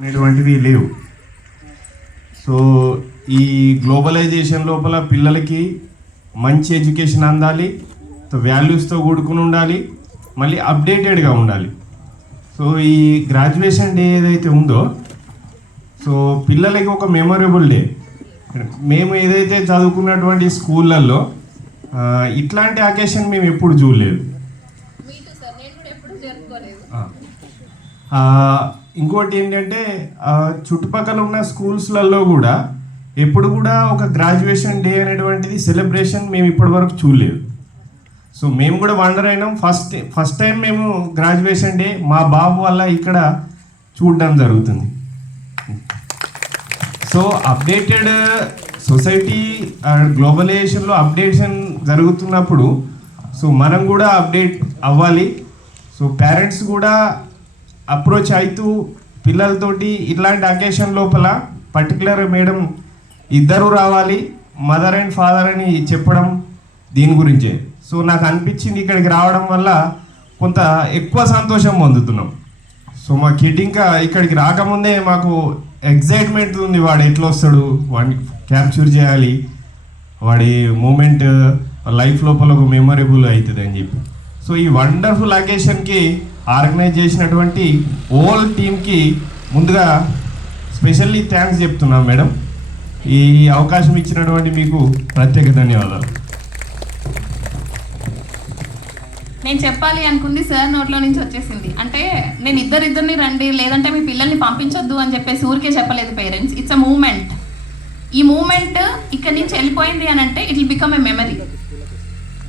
అనేటువంటివి లేవు. సో ఈ గ్లోబలైజేషన్ లోపల పిల్లలకి మంచి ఎడ్యుకేషన్ అందాలి, వాల్యూస్తో కూడుకుని ఉండాలి, మళ్ళీ అప్డేటెడ్గా ఉండాలి. సో ఈ గ్రాడ్యుయేషన్ డే ఏదైతే ఉందో, సో పిల్లలకి ఒక మెమొరబుల్ డే. మేము ఏదైతే చదువుకున్నటువంటి స్కూళ్ళల్లో ఇట్లాంటి అకేషన్ మేము ఎప్పుడు చూడలేదు. ఇంకోటి ఏంటంటే చుట్టుపక్కల ఉన్న స్కూల్స్లలో కూడా ఎప్పుడు కూడా ఒక గ్రాడ్యుయేషన్ డే అనేటువంటిది సెలబ్రేషన్ మేము ఇప్పటి వరకు చూడలేదు. సో మేము కూడా వండర్ అయినాం. ఫస్ట్ టైం మేము గ్రాడ్యుయేషన్ డే మా బాబు వల్ల ఇక్కడ చూడడం జరుగుతుంది. సో అప్డేటెడ్ సొసైటీ గ్లోబలైజేషన్లో అప్డేషన్ జరుగుతున్నప్పుడు సో మనం కూడా అప్డేట్ అవ్వాలి. సో పేరెంట్స్ కూడా అప్రోచ్ అవుతూ పిల్లలతోటి ఇట్లాంటి అకేషన్ లోపల పర్టికులర్ మేడం ఇద్దరు రావాలి, మదర్ అండ్ ఫాదర్ అని చెప్పడం దీని గురించే. సో నాకు అనిపించింది ఇక్కడికి రావడం వల్ల కొంత ఎక్కువ సంతోషం పొందుతున్నాం. సో మా కిడ్ ఇంకా ఇక్కడికి రాకముందే మాకు ఎగ్జైట్మెంట్ ఉంది, వాడు ఎట్లా వస్తాడు, వాడిని క్యాప్చర్ చేయాలి, వాడి మూమెంట్ లైఫ్ లోపల ఒక మెమొరబుల్ అవుతుంది అని చెప్పి. సో ఈ వండర్ఫుల్ అకేషన్కి ఆర్గనైజ్ చేసినటువంటి ఓల్ టీమ్కి ముందుగా స్పెషల్లీ థ్యాంక్స్ చెప్తున్నాం మేడం. ఈ అవకాశం ఇచ్చినటువంటి మీకు ప్రత్యేక ధన్యవాదాలు. నేను చెప్పాలి అనుకుంది సార్ నోట్లో నుంచి వచ్చేసింది. అంటే నేను ఇద్దరిని రండి, లేదంటే మీ పిల్లల్ని పంపించొద్దు అని చెప్పేసి ఊరికే చెప్పలేదు పేరెంట్స్. It's a moment. ఈ మూమెంట్ ఇక్కడి నుంచి వెళ్ళిపోయింది అని అంటే it will become a memory.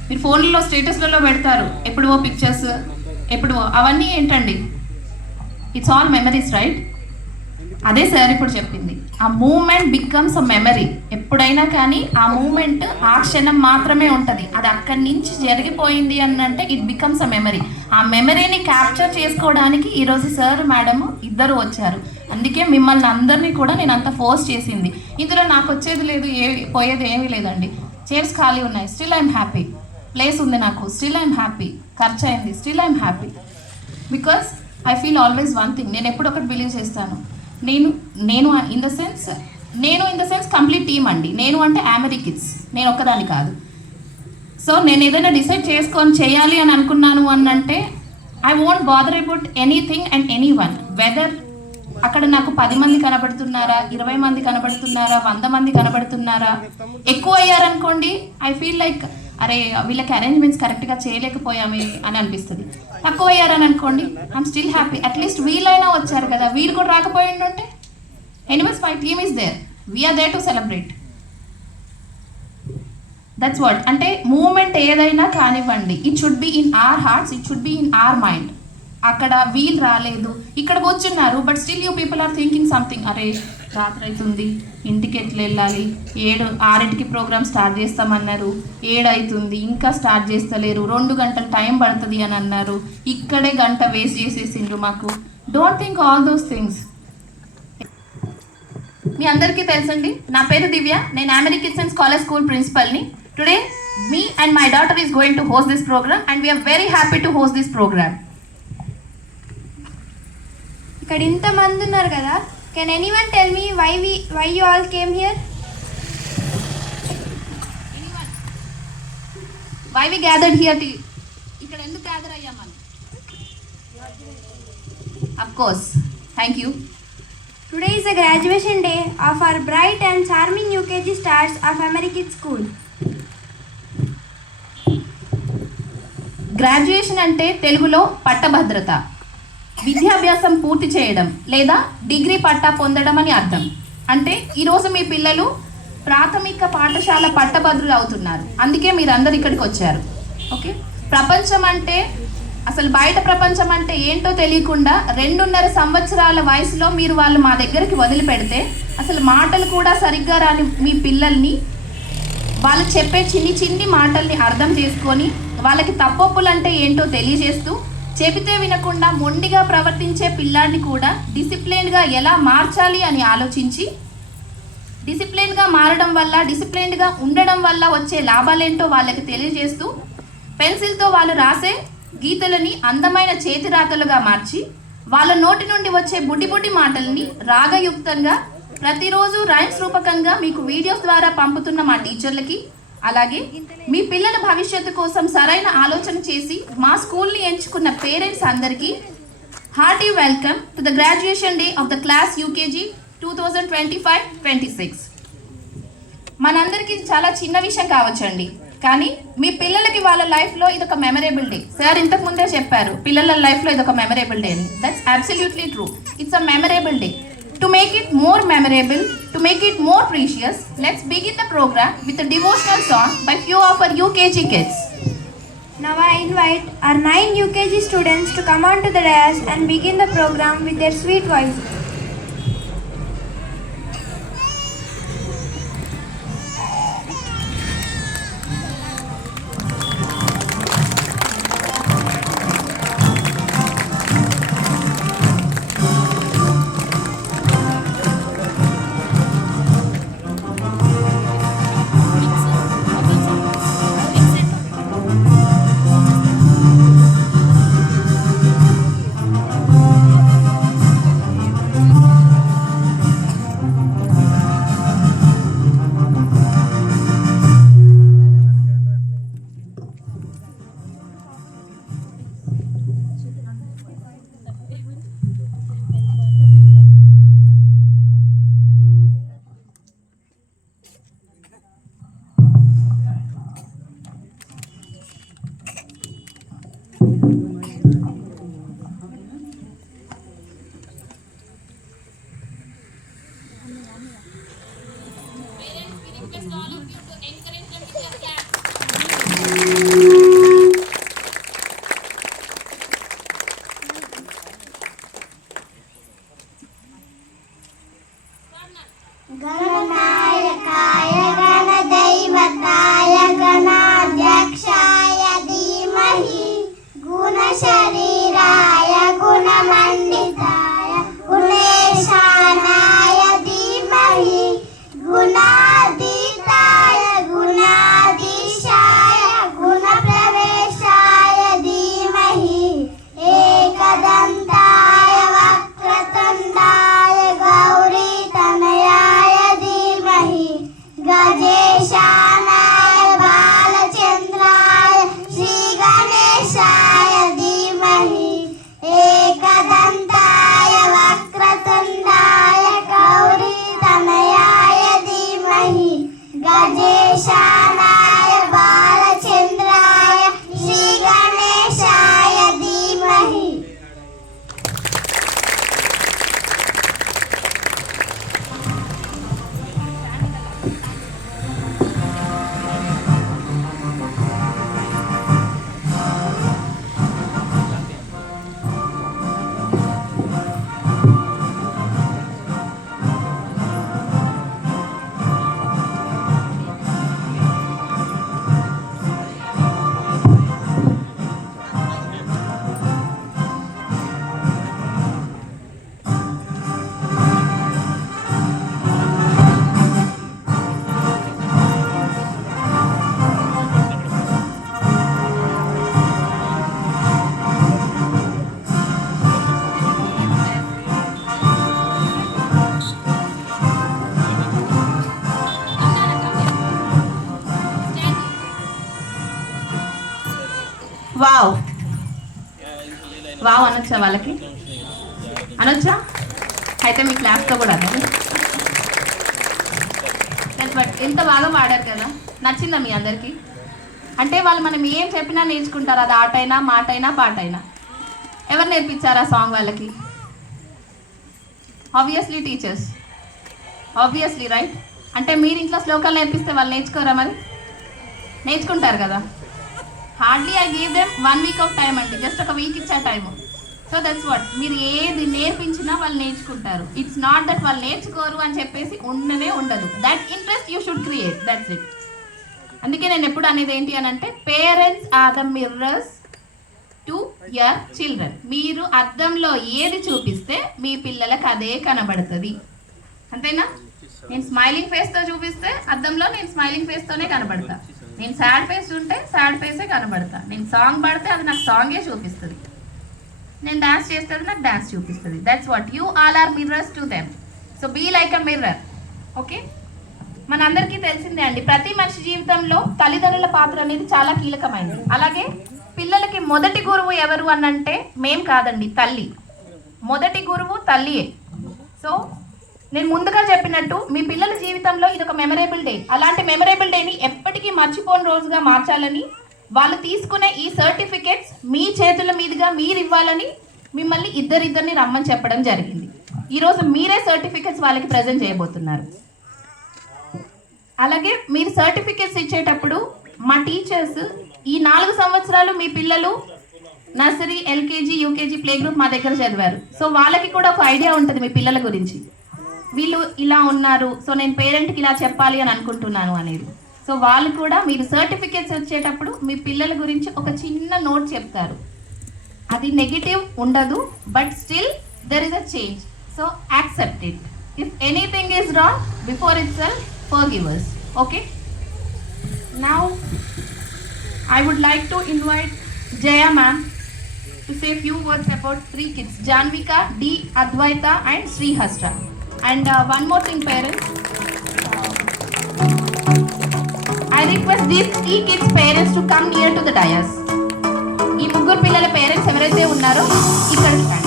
మీరు ఫోన్లలో స్టేటస్లలో పెడతారు ఎప్పుడో పిక్చర్స్, ఎప్పుడు అవన్నీ ఏంటండి, ఇట్స్ ఆల్ మెమరీస్, రైట్? అదే సార్ ఇప్పుడు చెప్పింది. ఆ మూమెంట్ బికమ్స్ అ మెమరీ. ఎప్పుడైనా కానీ ఆ మూమెంట్ ఆ క్షణం మాత్రమే ఉంటుంది. అది అక్కడి నుంచి జరిగిపోయింది అని అంటే ఇట్ బికమ్స్ అ మెమరీ. ఆ మెమరీని క్యాప్చర్ చేసుకోవడానికి ఈరోజు సార్ మేడం ఇద్దరు వచ్చారు. అందుకే మిమ్మల్ని అందరినీ కూడా నేను అంత ఫోర్స్ చేసింది. ఇందులో నాకు వచ్చేది లేదు, పోయేది ఏమీ లేదండి. చైర్స్ ఖాళీ ఉన్నాయి, స్టిల్ ఐఎమ్ హ్యాపీ. ప్లేస్ ఉంది నాకు, స్టిల్ ఐఎమ్ హ్యాపీ. ఖర్చు అయింది, still I'm happy. Because I feel always one thing. నేను ఎప్పుడు ఒకటి బిలీవ్ చేస్తాను, నేను in the sense complete team అండి. నేను అంటే ఆమెరీ కిడ్స్, నేను ఒక్కదాన్ని కాదు. సో నేను ఏదైనా డిసైడ్ చేసుకొని చేయాలి అని అనుకున్నాను అని అంటే I won't bother about anything and any one. Whether అక్కడ నాకు 10 మంది కనబడుతున్నారా, 20 మంది కనబడుతున్నారా, 100 మంది కనబడుతున్నారా, ఎక్కువ అయ్యారనుకోండి ఐ ఫీల్ లైక్ అరే వీళ్ళకి అరేంజ్మెంట్స్ కరెక్ట్గా చేయలేకపోయామే అని అనిపిస్తుంది. తక్కువ అయ్యారని అనుకోండి ఐఎమ్ స్టిల్ హ్యాపీ. అట్లీస్ట్ వీళ్ళైనా వచ్చారు కదా, వీళ్ళు కూడా రాకపోయిందంటే anyways my team is there, we are there to celebrate. That's what. అంటే మూమెంట్ ఏదైనా కానివ్వండి, it should be in our hearts, it should be in our mind. అక్కడ వీళ్ళు రాలేదు, ఇక్కడ కూర్చున్నారు, but still you people are thinking something. అరే రాత్రి అవుతుంది, ఇంటికి ఎట్లా వెళ్ళాలి, 6కి ప్రోగ్రామ్ స్టార్ట్ చేస్తామన్నారు, 7 అవుతుంది ఇంకా స్టార్ట్ చేస్తలేరు, 2 గంటలు టైం పడుతుంది అని అన్నారు, ఇక్కడే గంట వేస్ట్ చేసేసిండ్రు మాకు. Don't think all those things. మీ అందరికీ తెలుసండి, నా పేరు దివ్య, నేను ఆమెరీ కిడ్స్ అండ్ స్కాలర్ స్కూల్ ప్రిన్సిపల్ని. Today me and my daughter is going to host this programme and we are very happy to host this programme. ఇక్కడ ఇంతమంది ఉన్నారు కదా, can anyone tell me why you all came here? Why we gathered here? ఇక్కడ ఎందుకు gather అయ్యామని? Of course, thank you. Today is the graduation day of our bright and charming UKG stars of Amery Kids School. Graduation అంటే తెలుగులో పట్టభద్రత, విద్యాభ్యాసం పూర్తి చేయడం లేదా డిగ్రీ పట్టా పొందడం అని అర్థం. అంటే ఈరోజు మీ పిల్లలు ప్రాథమిక పాఠశాల పట్టభద్రులు అవుతున్నారు. అందుకే మీరందరూ ఇక్కడికి వచ్చారు. ఓకే, ప్రపంచం అంటే అసలు బయట ప్రపంచం అంటే ఏంటో తెలియకుండా 2.5 సంవత్సరాల వయసులో మీరు వాళ్ళు మా దగ్గరికి వదిలిపెడితే అసలు మాటలు కూడా సరిగ్గా రాని మీ పిల్లల్ని వాళ్ళు చెప్పే చిన్ని మాటల్ని అర్థం చేసుకొని వాళ్ళకి తప్పొప్పులు అంటే ఏంటో తెలియజేస్తూ, చెబితే వినకుండా మొండిగా ప్రవర్తించే పిల్లాడిని కూడా డిసిప్లైన్గా ఎలా మార్చాలి అని ఆలోచించి, డిసిప్లైన్గా మారడం వల్ల, డిసిప్లైన్గా ఉండడం వల్ల వచ్చే లాభాలేంటో వాళ్ళకి తెలియజేస్తూ, పెన్సిల్తో వాళ్ళు రాసే గీతలని అందమైన చేతి రాతలుగా మార్చి వాళ్ళ నోటి నుండి వచ్చే బుడ్డి బుడ్డి మాటల్ని రాగయుక్తంగా ప్రతిరోజు రైమ్స్ రూపకంగా మీకు వీడియోస్ ద్వారా పంపుతున్న మా టీచర్లకి, అలాగే మీ పిల్లల భవిష్యత్తు కోసం సరైన ఆలోచన చేసి మా స్కూల్ని ఎంచుకున్న పేరెంట్స్ అందరికీ hearty welcome to the graduation day of the class UKG 2025-26. మనందరికీ ఇది చాలా చిన్న విషయం కావచ్చండి, కానీ మీ పిల్లలకి వాళ్ళ లైఫ్లో ఇదొక మెమరబుల్ డే. సార్ ఇంతకు ముందే చెప్పారు పిల్లల లైఫ్లో ఇదొక మెమరబుల్ డే అని. That's absolutely true. It's a memorable day. To make it more memorable, to make it more precious, let's begin the programme with a devotional song by few of our UKG kids. Now I invite our 9 UKG students to come onto the dais and begin the program with their sweet voices. गणनायकाय गणदैवताय गणाध्यक्षाय धीमहि गुणशरीराय गुणमण्डिताय गुणेशानाय धीमहि गुणातीताय गुणाधीशाय गुणप्रवेशाय धीमहि एकदन्ताय वक्रतुण्डाय गौरीतनयाय धीमहि गजेशानाय बालचन्द्राय श्रीगणेशाय धीमहि एकदन्ताय वक्रतुण्डाय गौरीतनयाय धीमहि गजेशानाय बालचन्द्राय श्रीगणेशाय धीमहि. వావ్ వావ్ అనొచ్చా వాళ్ళకి? అనొచ్చా? అయితే మీ క్లాస్తో కూడా అనండి. బట్ ఎంత బాగా పాడారు కదా, నచ్చిందా మీ అందరికీ? అంటే వాళ్ళు మనం ఏం చెప్పినా నేర్చుకుంటారు, అది ఆటైనా మాటైనా పాటైనా. ఎవరు నేర్పించారు ఆ సాంగ్ వాళ్ళకి? Obviously teachers. Obviously right. అంటే మీరు ఇంట్లో శ్లోకాలు నేర్పిస్తే వాళ్ళు నేర్చుకోరా? మరి నేర్చుకుంటారు కదా. Hardly I give them 1 week of time అండి, జస్ట్ ఒక వీక్ ఇచ్చే టైము. So that's what. మీరు ఏది నేర్పించినా వాళ్ళు నేర్చుకుంటారు. ఇట్స్ నాట్ దట్ వాళ్ళు నేర్చుకోరు అని చెప్పేసి ఉండనే ఉండదు. That interest you should create, that's it. అందుకే నేను ఎప్పుడు అనేది ఏంటి అని అంటే, parents are the mirrors to your children. మీరు అద్దంలో ఏది చూపిస్తే మీ పిల్లలకు అదే కనబడుతుంది. అంతేనా? నేను స్మైలింగ్ ఫేస్తో చూపిస్తే అద్దంలో నేను స్మైలింగ్ ఫేస్తోనే కనబడతా. నేను సాడ్ ఫేస్ ఉంటే సాడ్ ఫేసే కనబడతా. నేను సాంగ్ పాడితే అది నాకు సాంగే చూపిస్తుంది. నేను డాన్స్ చేస్తుంది, నాకు డాన్స్ చూపిస్తుంది. That's what you all are mirrors to them. So be like a mirror. Okay, మనందరికీ తెలిసిందే అండి, ప్రతి మనిషి జీవితంలో తల్లిదండ్రుల పాత్ర అనేది చాలా కీలకమైనది. అలాగే పిల్లలకి మొదటి గురువు ఎవరు అనంటే మేం కాదండి, తల్లి. మొదటి గురువు తల్లియే. సో నేను ముందుగా చెప్పినట్టు మీ పిల్లల జీవితంలో ఇది ఒక మెమరబుల్ డే. అలాంటి మెమరబుల్ డేని ఎప్పటికీ మర్చిపోని రోజుగా మార్చాలని, వాళ్ళు తీసుకునే ఈ సర్టిఫికెట్స్ మీ చేతుల మీదుగా మీరు ఇవ్వాలని మిమ్మల్ని ఇద్దరిద్దరిని రమ్మని చెప్పడం జరిగింది. ఈరోజు మీరే సర్టిఫికెట్స్ వాళ్ళకి ప్రజెంట్ చేయబోతున్నారు. అలాగే మీరు సర్టిఫికెట్స్ ఇచ్చేటప్పుడు మా టీచర్స్ ఈ 4 సంవత్సరాలు మీ పిల్లలు nursery, LKG, UKG, play group మా దగ్గర చదివారు. సో వాళ్ళకి కూడా ఒక ఐడియా ఉంటుంది మీ పిల్లల గురించి. వీళ్ళు ఇలా ఉన్నారు, సో నేను పేరెంట్కి ఇలా చెప్పాలి అని అనుకుంటున్నాను అనేది. సో వాళ్ళు కూడా మీరు సర్టిఫికేట్స్ వచ్చేటప్పుడు మీ పిల్లల గురించి ఒక చిన్న నోట్ చెప్తారు. అది నెగిటివ్ ఉండదు, but still there is a change. So accept it. If anything is wrong before it self forgive us. Okay, now I would like to invite Jaya ma'am to say a few words about 3 kids, Janvika, D, Advaita and Sri Hasra. And one more thing, parents, I request these 3 kids parents to come near to the dais. ఈ ముగ్గురు పిల్లల పేరెంట్స్ ఎవరైతే ఉన్నారో ఇక్కడికి రండి.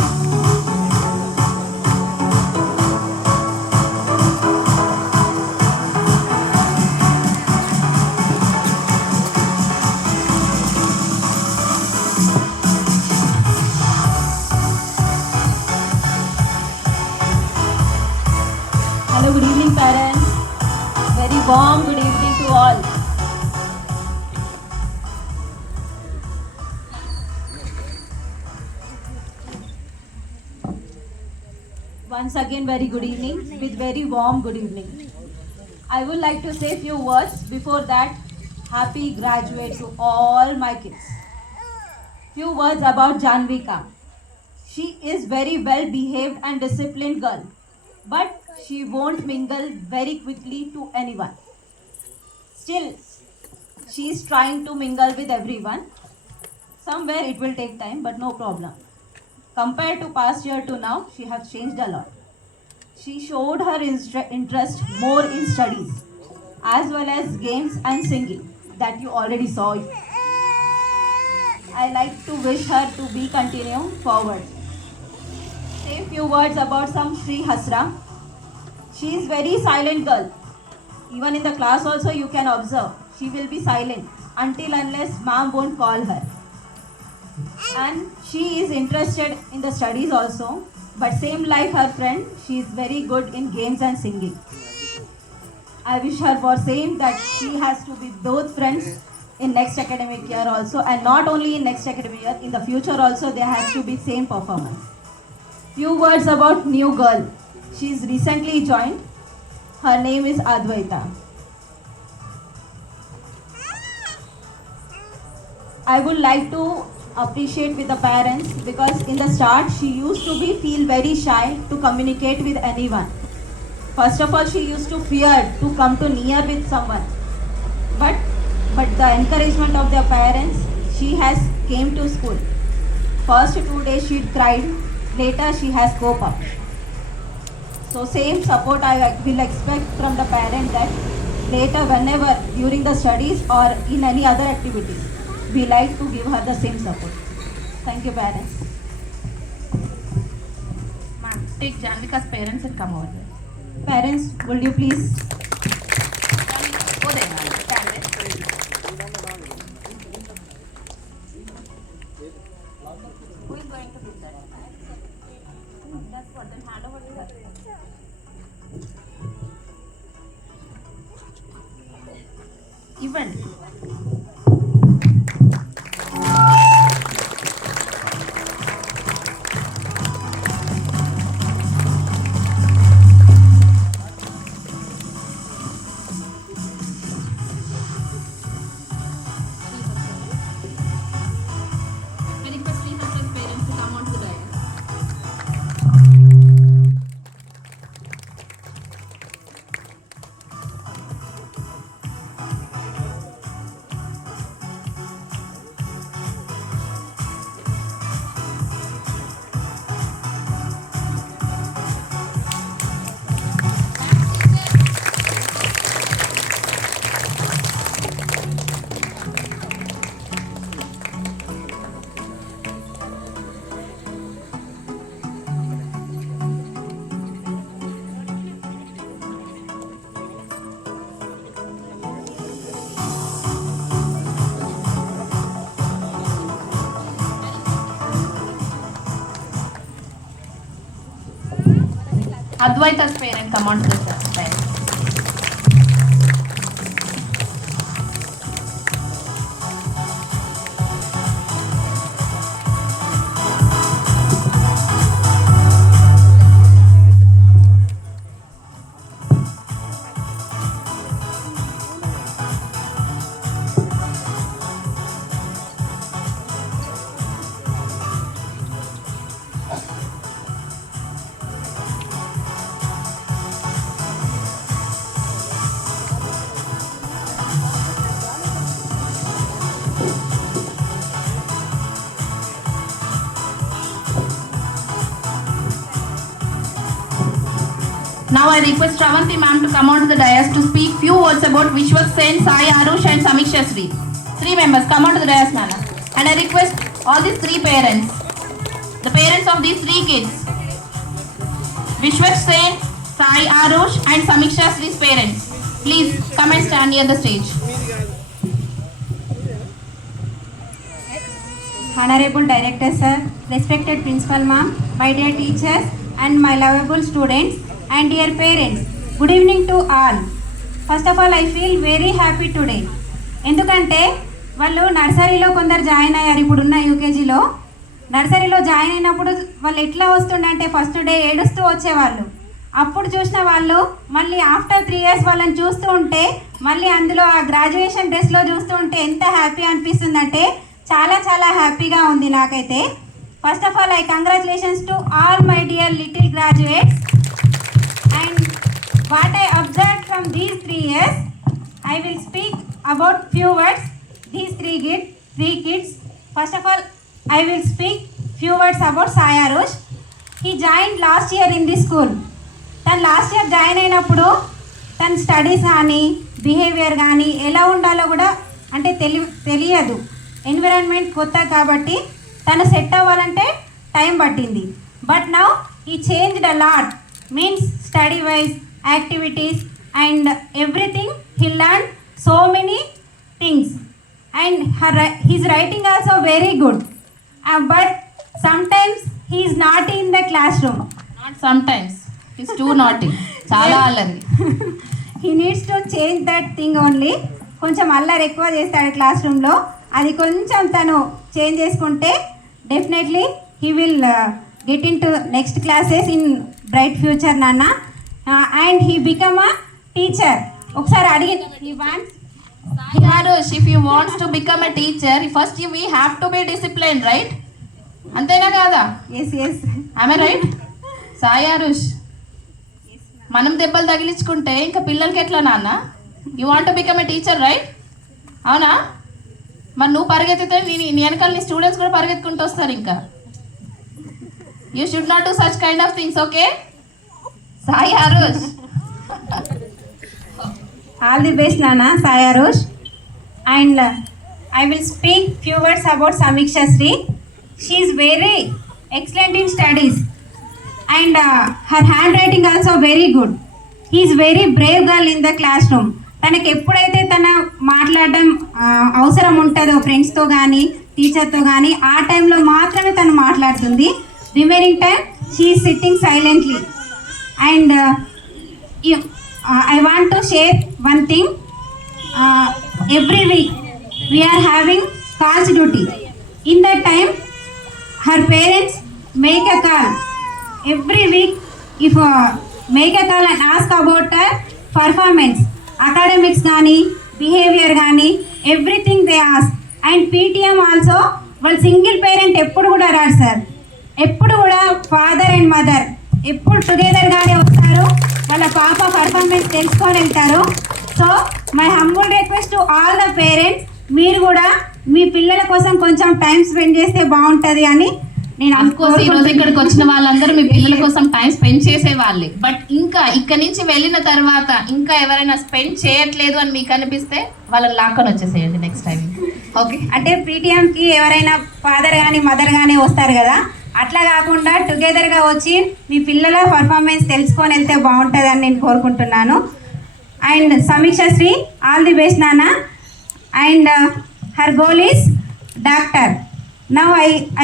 Hello, good evening parents. Very warm good evening to all. Once again very good evening with very warm good evening. I would like to say few words. Before that, happy graduate to all my kids. Few words about Janvika. She is very well behaved and disciplined girl, but she won't mingle very quickly to anyone. Still, she is trying to mingle with everyone. Somewhere it will take time, but no problem. Compared to past year to now, she has changed a lot. She showed her interest more in studies as well as games and singing that you already saw it. I like to wish her to be continue forward. Say a few words about some Sri Hasra. She is very silent girl. Even in the class also you can observe. She will be silent until unless mom won't call her. And she is interested in the studies also. But same like her friend, she is very good in games and singing. I wish her for same that she has to be both friends in next academic year also. And not only in next academic year, in the future also there has to be same performance. Few words about new girl. She is recently joined. Her name is Advaita. I would like to appreciate with the parents because in the start she used to feel very shy to communicate with anyone. First of all, she used to fear to come to near with someone. But the encouragement of their parents, she has came to school. First 2 days she cried. Later she has coped up. So same support I will expect from the parent that later whenever during the studies or in any other activities, we like to give her the same support. Thank you parents. Ma'am, take Janvika's parents and come over there. Parents, will you please? Go there, ma'am. Stand there. Who is going to do that? That's what, then hand over to her. ఇవ్వండి. I request Sri Hasra's parents to come on to the dais. Advaita's parent come on to the dais. Now I request Shravanti ma'am to come on to the dais to speak few words about Vishwak Sen, Sai Arush and Samiksha Sri. 3 members, come on to the dais, madam. And I request all these 3 parents, the parents of these 3 kids, Vishwak Sen, Sai Arush and Samiksha Sri's parents, please come and stand near the stage. Honorable Director Sir, respected Principal Ma'am, my dear teachers and my lovable students and dear parents, good evening to all. First of all, I feel very happy today. ఎందుకంటే వాళ్ళు నర్సరీలో కొందరు జాయిన్ అయ్యారు. ఇప్పుడున్న యూకేజీలో నర్సరీలో జాయిన్ అయినప్పుడు వాళ్ళు ఎట్లా వస్తుండంటే ఫస్ట్ డే ఏడుస్తూ వచ్చేవాళ్ళు. అప్పుడు చూసిన వాళ్ళు మళ్ళీ ఆఫ్టర్ 3 years వాళ్ళని చూస్తూ ఉంటే మళ్ళీ అందులో ఆ గ్రాడ్యుయేషన్ డ్రెస్లో చూస్తూ ఉంటే ఎంత హ్యాపీ అనిపిస్తుందంటే చాలా చాలా హ్యాపీగా ఉంది నాకైతే. First of all I congratulations to all my dear little graduates. And what I observed from these 3 years, I will speak about few words. These three kids. First of all, I will speak few words about Sai Arush. He joined last year in this school. తను last year join అయినప్పుడు తన స్టడీస్ కానీ బిహేవియర్ కానీ ఎలా ఉండాలో కూడా అంటే తెలియదు. ఎన్విరాన్మెంట్ కొత్త కాబట్టి తను సెట్ అవ్వాలంటే టైం పట్టింది. బట్ నౌ ఈ changed a lot. Means study wise, activities and everything, he learned so many things and his writing also very good, but sometimes he is naughty in the classroom. Not sometimes, he's too naughty. చాలా అల్లరి. He needs to change that thing only. కొంచెం అల్లరి ఎక్కువ చేస్తాడు క్లాస్ రూమ్లో. అది కొంచెం తను చేంజ్ చేసుకుంటే definitely he will get into next classes in bright future nana, and he become a teacher. ఒకసారి అడిగి he wants Sai Arush, if you wants to become a teacher, first we have to be disciplined, right? అంతేనా కాదా? yes ఆమె రైట్. సాయి ఆరుష్, మనం దెబ్బలు తగిలించుకుంటే ఇంకా పిల్లలకి ఎట్లా నాన్న? You want to become a teacher, right? అవునా? మరి నువ్వు పరిగెత్తితే నీ వెనకాల నీ స్టూడెంట్స్ కూడా పరిగెత్తుకుంటూ వస్తారు. ఇంకా you should not do such kind of things, okay? Sai Aarush, all the best nana, Sai Arush. And I will speak few words about Samiksha Sri. She is very excellent in studies and her handwriting also very good. He is very brave girl in the classroom. తనకి ఎప్పుడైతే తన మాట్లాడడం అవసరం ఉంటుందో ఫ్రెండ్స్తో కానీ టీచర్తో కానీ ఆ టైంలో మాత్రమే తను మాట్లాడుతుంది. Remaining time she is sitting silently. And I want to share one thing. Every week we are having calls duty. In that time, her parents make a call. Every week, if make a call and ask about her performance, academics gaani, behavior gaani, everything they ask. And PTM also, well, single parent eppudu kuda raadu sir. Eppudu kuda father and mother ఎప్పుడు టుగెదర్గానే వస్తారు, వాళ్ళ పాప పర్ఫార్మెన్స్ తెలుసుకొని వెళ్తారు. So my humble request to all the parents, మీరు కూడా మీ పిల్లల కోసం కొంచెం టైం స్పెండ్ చేస్తే బాగుంటుంది అని నేను ఈ రోజు ఇక్కడికి వచ్చిన వాళ్ళందరూ మీ పిల్లల కోసం టైం స్పెండ్ చేసే వాళ్ళే. బట్ ఇంకా ఇక్కడ నుంచి వెళ్ళిన తర్వాత ఇంకా ఎవరైనా స్పెండ్ చేయట్లేదు అని మీకు అనిపిస్తే వాళ్ళని లాక్కొని వచ్చేసేయండి నెక్స్ట్ టైం, ఓకే? అంటే పీటీఎంకి ఎవరైనా ఫాదర్ కానీ మదర్ కానీ వస్తారు కదా, అట్లా కాకుండా టుగెదర్గా వచ్చి మీ పిల్లల పర్ఫార్మెన్స్ తెలుసుకొని వెళ్తే బాగుంటుందని నేను కోరుకుంటున్నాను. అండ్ సమీక్ష శ్రీ, ఆల్ ది బెస్ట్ నాన్న. And her goal is doctor. Now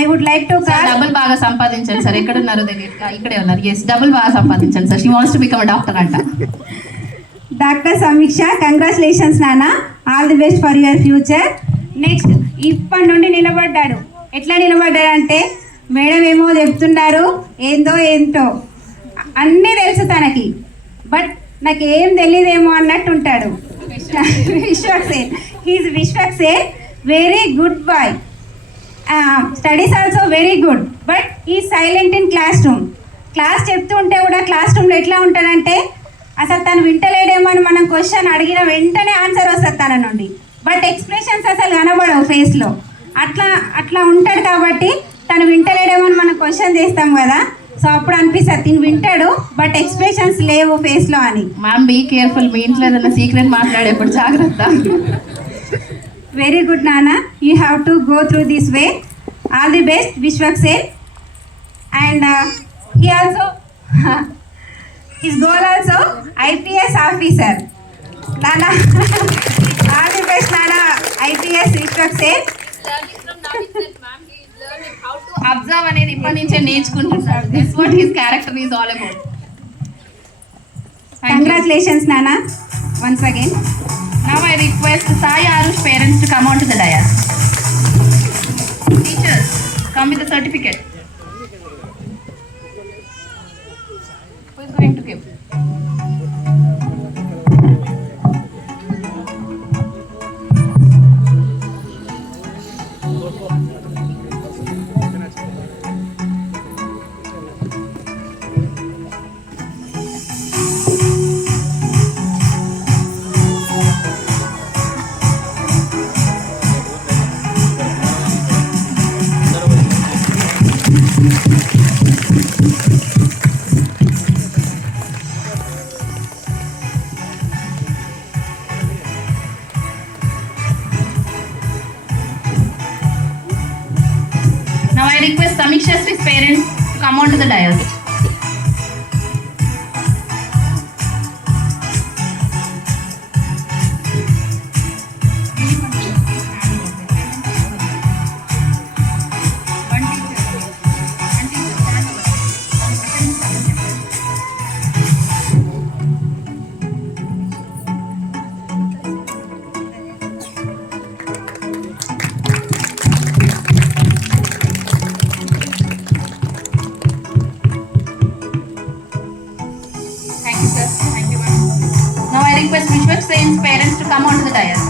I would like to call double బాగా సంపాదించండి సార్. ఎక్కడ ఉన్నారు? దగ్గర ఇక్కడే ఉన్నారు. ఎస్, డబుల్ బాగా సంపాదించండి sir. She wants to become doctor అంట. Dr. Samiksha, congratulations Nana, all the best for your future. Next ఇప్పటి నుండి నిలబడ్డాడు. ఎట్లా నిలబడ్డాడంటే మేడం ఏమో చెప్తున్నారు, ఏంటో అన్నీ తెలుసు తనకి, బట్ నాకు ఏం తెలియదేమో అన్నట్టు ఉంటాడు. Vishwaksen, he is Vishwaksen, very good boy, studies also very good, but he silent in classroom. Class చెప్తూ ఉంటే కూడా క్లాస్ రూమ్లో ఎట్లా ఉంటాడంటే అసలు తను వింటలేడేమో అని మనం క్వశ్చన్ అడిగిన వెంటనే ఆన్సర్ వస్తుంది తన నుండి, బట్ ఎక్స్ప్రెషన్స్ అసలు కనబడవు ఫేస్లో. అట్లా ఉంటాడు కాబట్టి తను వింటలేడేమో అని మనం క్వశ్చన్ చేస్తాం కదా, సో అప్పుడు అనిపిస్తుంది తిని వింటాడు బట్ ఎక్స్ప్రెషన్స్ లేవు ఫేస్లో అని. మ్యామ్ బీ కేర్ఫుల్, మీ ఇంట్లో ఏదైనా సీక్రెట్ మాట్లాడేప్పుడు జాగ్రత్త. వెరీ గుడ్ నాన్న, you have to go through this way. All the best Vishwaksen. And he also his goal also IPS officer. నాన్న ఆల్ ది బెస్ట్ నాన్న, ఐపీఎస్ విశ్వక్సేన్. అబ్జర్వ్ అనేది ఇప్పటి నుంచే నేర్చుకుంటున్నాడు. This what his character is all about. Congratulations నాన్న once again. Now I request Sai Arush parents to come on to the dais. Teachers, come with the certificate. Who is going to give? Now I request Samiksha's parents to come on to the dais. Thank you, sir. Thank you, ma'am. Now I request Vishwaksen's parents to come on to the dais.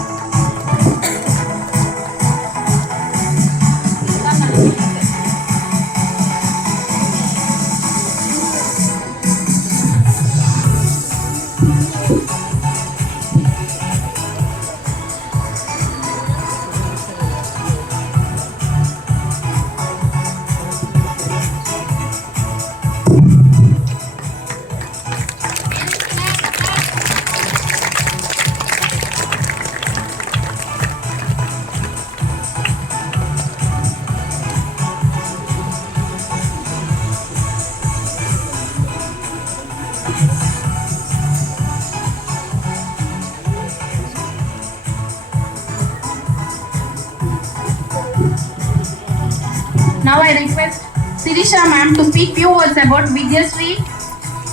Now I request Sirisha ma'am to speak few words about Vidyashree,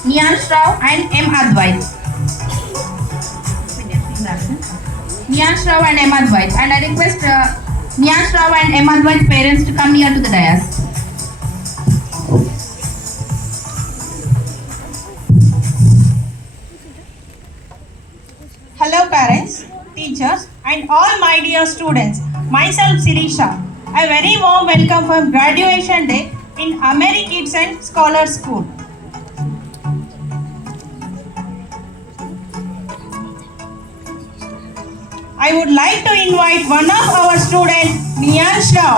Niyansh Rao and M. Advait. Niyansh Rao and M. Advait. And I request Niyansh Rao and M. Advait's parents to come near to the dais. Hello parents, teachers and all my dear students. Myself Sirisha. A very warm welcome for graduation day in AmeriKids and Scholars School. I would like to invite one of our students, Niyansh Rao.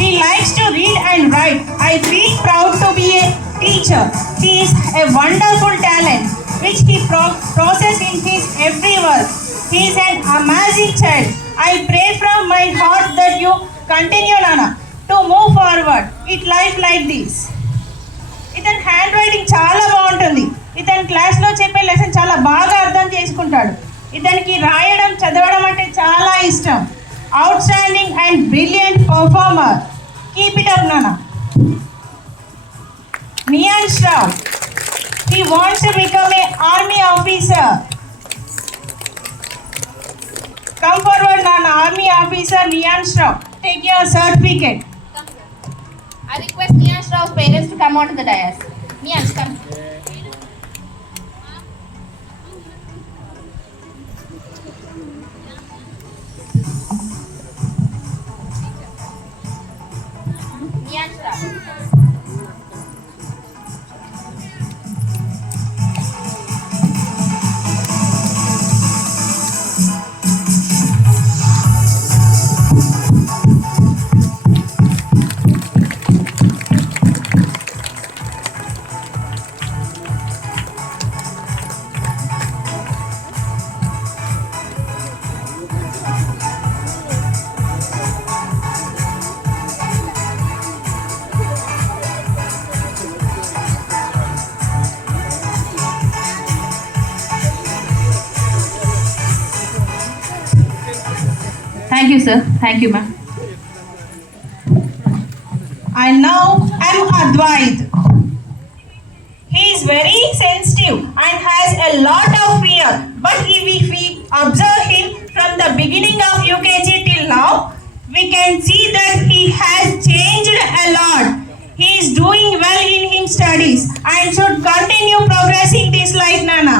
He likes to read and write. I feel proud to be a teacher. He is a wonderful talent which he processes in his every work. He is an amazing child. I pray from my heart that you continue, Nana, to move forward. It life like this. ఇతని hand writing చాలా బాగుంటుంది. ఇతని క్లాస్లో చెప్పే లెసన్ చాలా బాగా అర్థం చేసుకుంటాడు. ఇతనికి రాయడం చదవడం అంటే చాలా ఇష్టం. outstanding and brilliant performer. Keep it up, Nana. Nian Rao. He wants to become an army officer. Come forward, Nana. Army officer Nian Rao. Take your certificate. I request Niyash Rao's parents to come onto the dais. Niyash, come. Niyash Rao. Thank you, sir. Thank you, ma'am. And now I'm Advait. He is very sensitive and has a lot of fear. But if we observe him from the beginning of UKG till now, we can see that he has changed a lot. He is doing well in his studies and should continue progressing this life, Nana.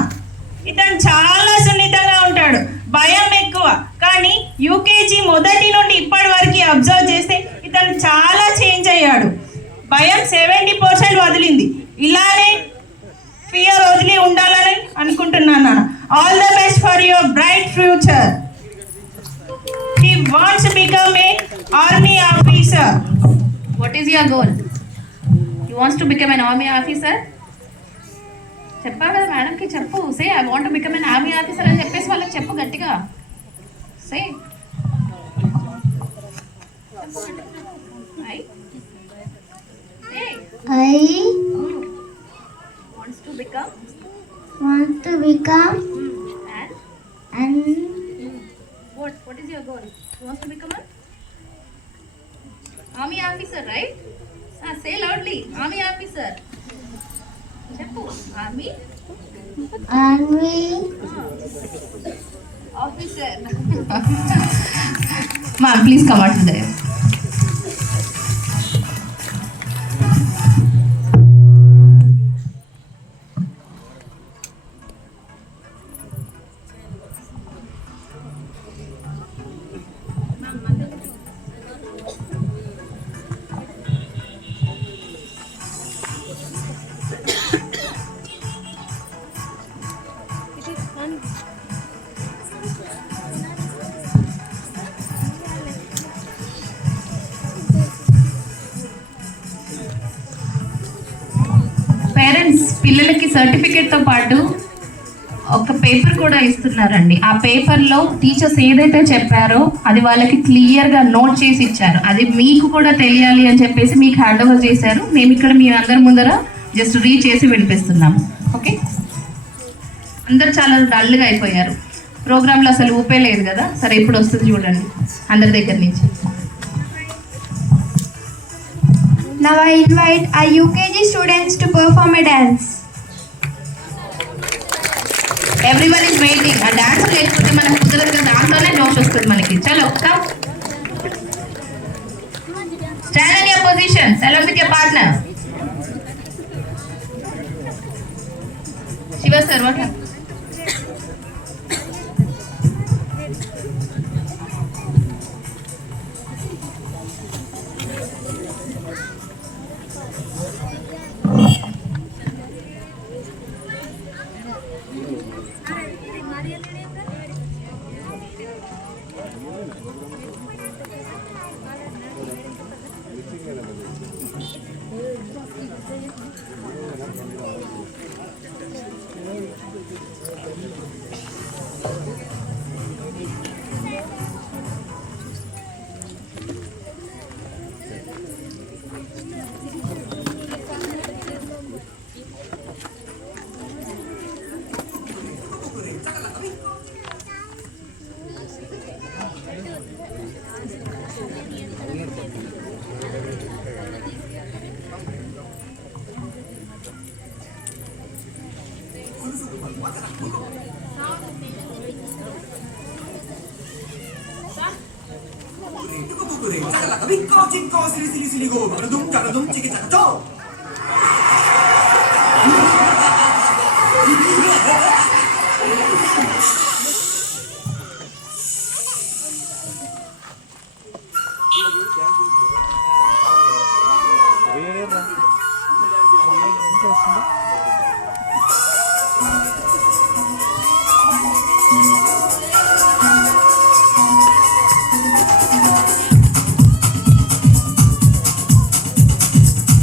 ఇతను చాలా సున్నితంగా ఉంటాడు, భయం ఎక్కువ. కానీ యూకేజీ మొదటి నుండి ఇప్పటి వరకు అబ్జర్వ్ చేస్తే ఇతను చాలా చేంజ్ అయ్యాడు. భయం 70% వదిలింది. ఇలానే ఫియర్ వదిలి ఉండాలని అనుకుంటున్నాను. All the best for your bright future. He wants to become a army officer. What is your goal? You wants to become an army officer? చెప్పావు కదా మేడంకి, చెప్పు. Say I want to become an army officer అని చెప్పేసి వాళ్ళకి చెప్పు గట్టిగా. సే I wants to become want to become and an what is your goal? You want to become an army officer, right? Say loudly, army officer. చెప్పు, army officer. Ma'am please come out they. Parents పిల్లలకి సర్టిఫికేట్తో పాటు ఒక పేపర్ కూడా ఇస్తున్నారండి. ఆ పేపర్లో టీచర్స్ ఏదైతే చెప్పారో అది వాళ్ళకి క్లియర్గా నోట్ చేసి ఇచ్చారు. అది మీకు కూడా తెలియాలి అని చెప్పేసి మీకు హ్యాండ్ ఓవర్ చేశారు. మేము ఇక్కడ మీ అందరి ముందర జస్ట్ రీడ్ చేసి వినిపిస్తున్నాము. ఓకే, అందరు చాలా డల్గా అయిపోయారు. ప్రోగ్రాంలో అసలు ఊపే లేదు కదా. సరే, ఇప్పుడు వస్తుంది చూడండి అందరి దగ్గర నుంచి. Now I invite our UKG students to perform a dance. Everyone is waiting. ఆ డాన్స్ లేకపోతే మనకు కుదరదు కదా, దాంట్లోనే జోష్ వస్తుంది మనకి. చలో come, stand in your positions along with your partner. Shiva sir, what happened?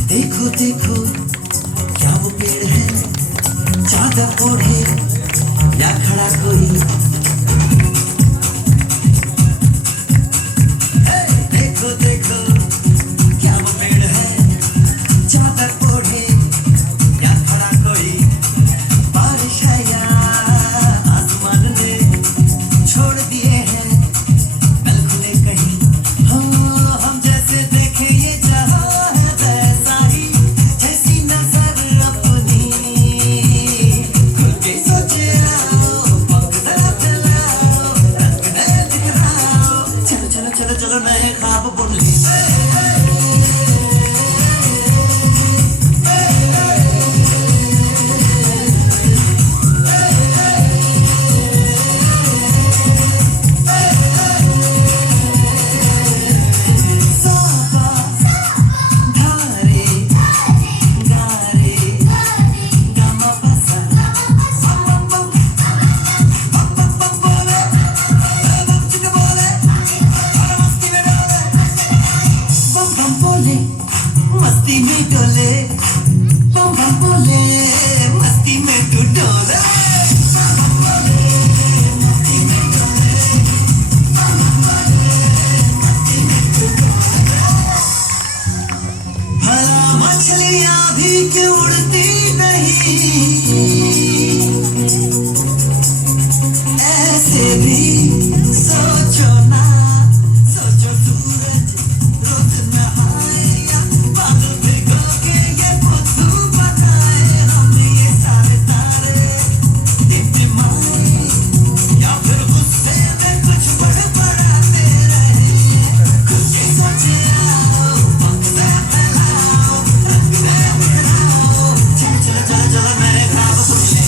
देखो देखो क्या वो पेड़ है, चादर ओढ़े या खड़ा कोई। देखो देखो क्या वो पेड़ है, चादर ओढ़े या खड़ा कोई। बारिश है या आसमान ने छोड़ दिए हैं नल खुले कहीं। हो हम जैसे देखे ये जहां है वैसा ही, जैसी नजर अपनी खुल के सोचे आओ, पंख जरा फैलाओ, रंग नए दिखलाओ। चलो चलो चलो चलो नए ख्वाब बुन ले। सापा धारे गारे गामा पसा बम बम बम बम बम बोले बम चिक बोले और मस्ती में डोले। बम बम बोले मस्ती में डोले, बम बम बोले मस्ती में तू डोले। भला मछलियां भी क्यों उड़ती नहीं, ऐसे भी सोचो ना। सोचो सूरज रोज नहाए या बादल भिगो के ये बुद्धू बनाए। हम ये सारे तारे टिमटिमाए या फिर गुस्से में कुछ बड़बड़ाते रहे। खुद के सोचे आओ, पंख जरा फैलाओ, रंग नए दिखलाओ। चलो चलो चलो चलो नए ख्वाब बुन ले।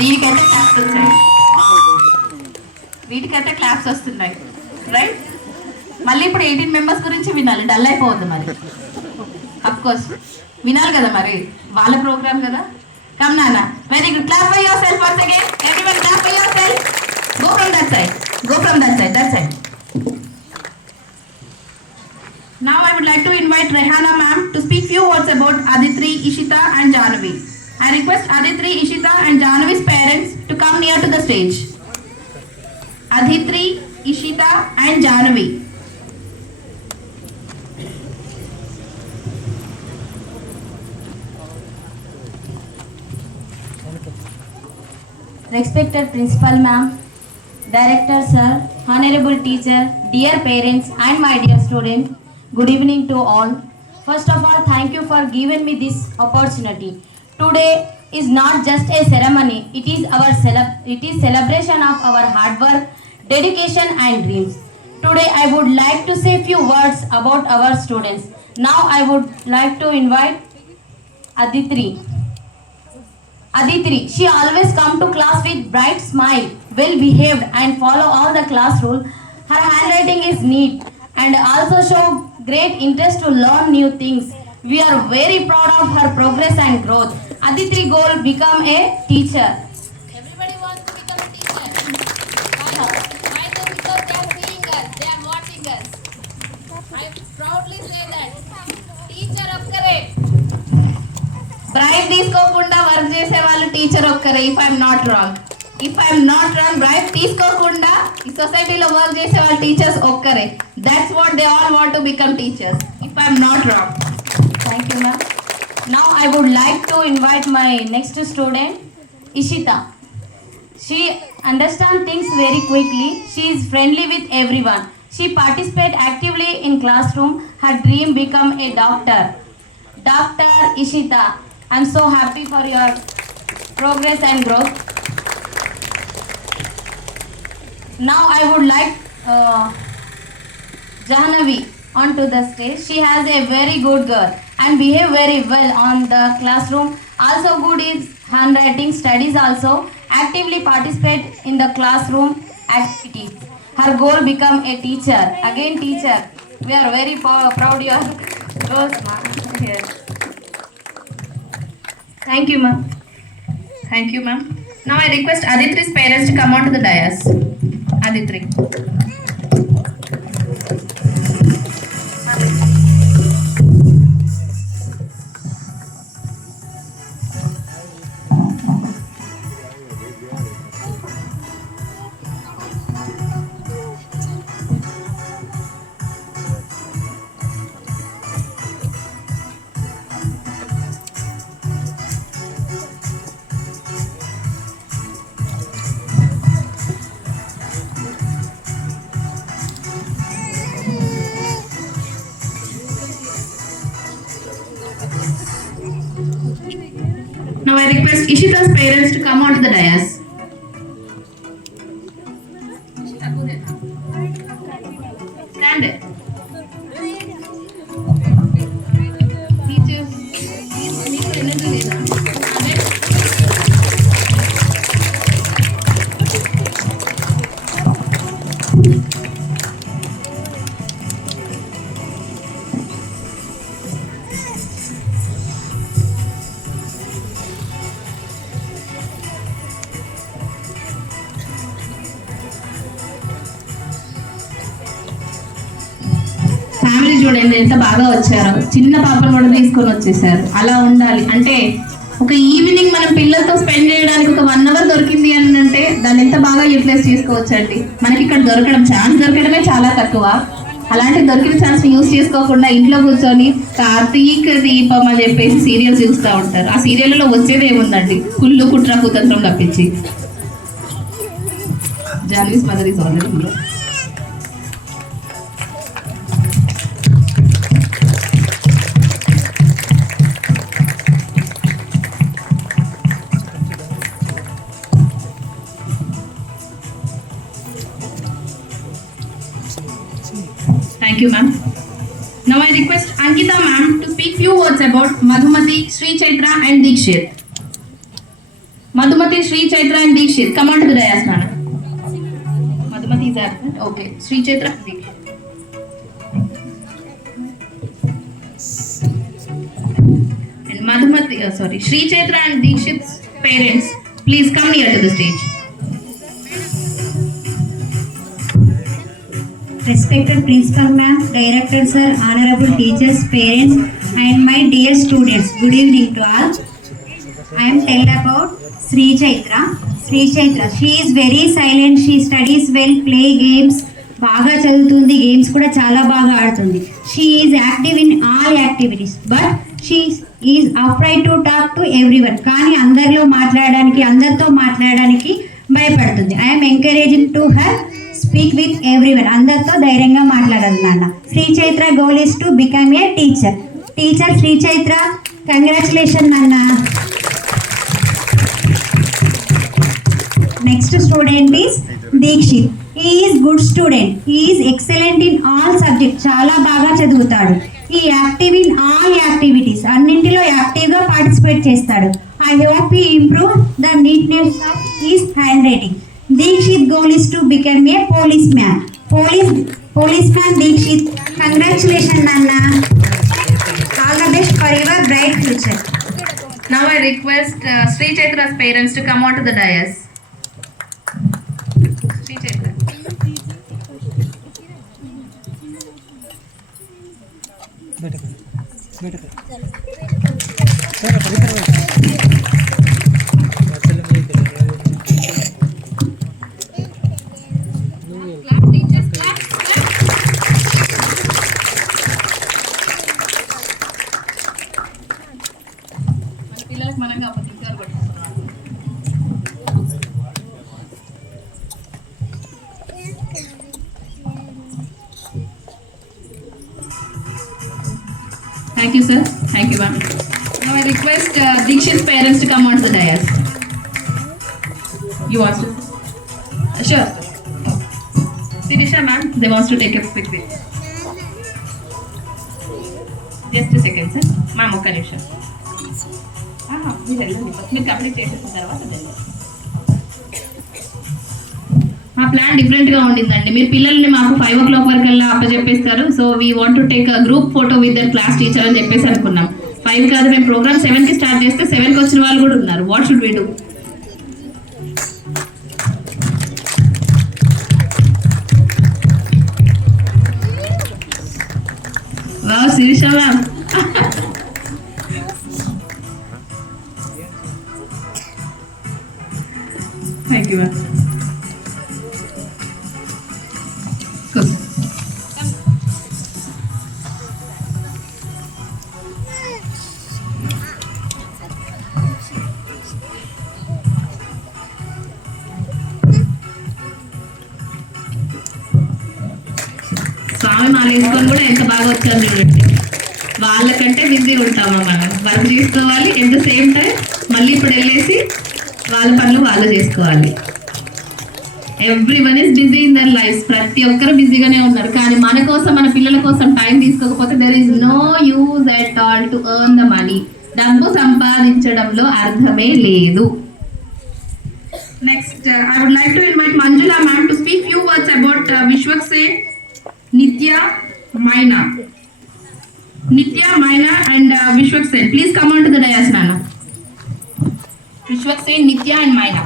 దీనికైతే క్లాప్స్ వచ్చాయి, వీటికైతే క్లాప్స్ వస్తున్నాయి, రైట్? మళ్ళీ ఇప్పుడు 18 మెంబర్స్ గురించి వినాలి, డల్ అయిపోవద్దు మరి. అఫ్ కోర్స్ వినాలి కదా మరి, వాళ్ళ ప్రోగ్రామ్ కదా. కమ్ నానా, very good. Clap for your self once again. Everyone clap for your self. Go from that side, go from that side, that side. Now I would like to invite Rehana ma'am to speak few words about Aditri, Ishita and Jahnavi. I request Aditri, Ishita and Jahnavi's parents to come near to the stage. Aditri, Ishita and Jahnavi. Respected Principal Ma'am, Director Sir, Honorable Teacher, dear parents and my dear students, good evening to all. First of all, thank you for giving me this opportunity. Today is not just a ceremony, it is celebration of our hard work, dedication and dreams. Today I would like to say few words about our students. Now I would like to invite Aditri. Aditri, she always come to class with bright smile, well behaved and follow all the class rule. Her handwriting is neat and also show great interest to learn new things. We are very proud of her progress and growth. Aditri goal become a teacher. Everybody wants to become a teacher. Why? Because they are seeing us, they are watching us. I proudly say that. Teacher ఒక్కరే. బ్రైట్ తీసుకోకుండా వర్క్ చేసే వాళ్ళు టీచర్ ఒక్కరే, if I'm not wrong. If I'm not wrong bribe తీసుకోకుండా ఈ సొసైటీలో వర్క్ చేసే వాళ్ళ టీచర్స్ ఒక్కరే. That's what they all want to become teachers if I'm not wrong. Thank you, ma'am. Now I would like to invite my next student, Ishita. She understands things very quickly. She is friendly with everyone. She participates actively in classroom. Her dream become a doctor. Dr. Ishita, I'm so happy for your progress and growth. Now I would like Jahnavi onto the stage. She has a very good girl and behave very well on the classroom. Also good is handwriting, studies also. Actively participate in the classroom activities. Her goal become a teacher. Again teacher. We are very proud your girls, ma'am. Here. Thank you, ma'am. Thank you, ma'am. Now I request Aditri's parents to come onto the dais. Aditri. Now I request Ishita's parents to come onto the dais. Stand there. Teachers, నీకు ఎనర్జీ లేదా? అదే. ఫ్యామిలీ చూడండి ఎంత బాగా వచ్చారో, చిన్న పాపను కూడా తీసుకొని వచ్చేసారు. అలా ఉండాలి. అంటే ఒక ఈవినింగ్ మనం పిల్లలతో స్పెండ్ చేయడానికి ఒక 1 hour దొరికింది అని అంటే దాన్ని ఎంత బాగా యూటిలైజ్ చేసుకోవచ్చు అండి. మనకి ఇక్కడ ఛాన్స్ దొరకడమే చాలా తక్కువ. అలాంటి దొరికిన ఛాన్స్ యూజ్ చేసుకోకుండా ఇంట్లో కూర్చొని కార్తీక దీపం అని చెప్పేసి సీరియల్స్ చూస్తూ ఉంటారు. ఆ సీరియల్లో వచ్చేది ఏముందండి, కుళ్ళు కుట్ర కుతంత్రం తప్పించి. Janvi's mother is already. Thank you, ma'am. Now I request Ankita ma'am to speak few words about Madhumati, Sri Chaitra and Dikshit. Madhumati, Sri Chaitra and Dikshit. Come on to the dais, ma'am. Madhumati is absent. Okay. Sri Chaitra and Dikshit. And Madhumati, Sri Chaitra and Dikshit's parents, please come near to the stage. Respected Principal Ma'am, Director Sir, Honorable Teachers, Parents and my dear students, good evening to all. I am tell about Sri Chaitra. Sri Chaitra, she is very silent, she studies well, play games, బాగా చదువుతుంది, గేమ్స్ కూడా చాలా బాగా ఆడుతుంది. She is active in all activities but she is afraid to talk to everyone. కానీ అందరితో మాట్లాడడానికి భయపడుతుంది. I'm encouraging to her speak with everyone. అందరితో ధైర్యంగా మాట్లాడాలి నాన్న. Sri Chaitra goal is to become a teacher. Sri Chaitra, congratulation నాన్న. Next student is Dikshit. He is good student. He is excellent in all subject. చాలా బాగా చదువుతాడు. ఈ యాక్టివ్ ఇన్ ఆల్ యాక్టివిటీస్. అన్నింటిలో యాక్టివ్గా పార్టిసిపేట్ చేస్తాడు. I hope he improve the neatness of his hand writing. Dikshit goal is to become a policeman. Policeman Dikshit, congratulations Nana. All the best for your bright future. Now I request Sri Chaitra's parents to come onto the dais. Sri Chaitra. Thank you, sir. Thank you, ma'am. Now I request Dikshit's parents to come onto the dais. You want to? Sure. Sirisha, ma'am, they wants to take a quick break. Just a second, sir. Ma'am, ఒక నిమిషం. మీరు వెళ్ళండి. మీరు కంప్లీట్ చేసేసిన తర్వాత వెళ్ళండి. మా plan different గా ఉండిందండి. మీరు పిల్లల్ని మాకు 5 o'clock వరకల్లా అప్పచెప్పేస్తారు. So we want to take a group photo with their class teacher అని చెప్పేసి అనుకున్నాం. 5 కాదు, మేము ప్రోగ్రామ్ 7కి స్టార్ట్ చేస్తే 7కి వచ్చిన వాళ్ళు కూడా ఉన్నారు. What should we do? Wow, Sirisha ma'am. Thank you ma'am. స్వామి మాల వేసుకొని కూడా ఎంత బాగా వచ్చారు చూడండి. వాళ్ళకంటే బిజీగా ఉంటామా మనం, వర్క్ చేసుకోవాలి, ఎట్ ద సేమ్ టైం మళ్ళీ ఇప్పుడు వెళ్ళేసి వాళ్ళ పనులు వాళ్ళు చేసుకోవాలి. Everyone is busy in their life. ప్రతి ఒక్కరు బిజీగానే ఉన్నారు, కానీ మన కోసం, మన పిల్లల కోసం టైం తీసుకోకపోతే there is no use at all to earn the money. డబ్బు సంపాదించడంలో అర్థమే లేదు. Next I would like to invite Manjula ma'am to speak few words about Vishwaksen, Nitya, Maina. Nitya, Maina and Vishwaksen. Please come on to the dais, Nana. Vishwaksen, Nitya and Maina.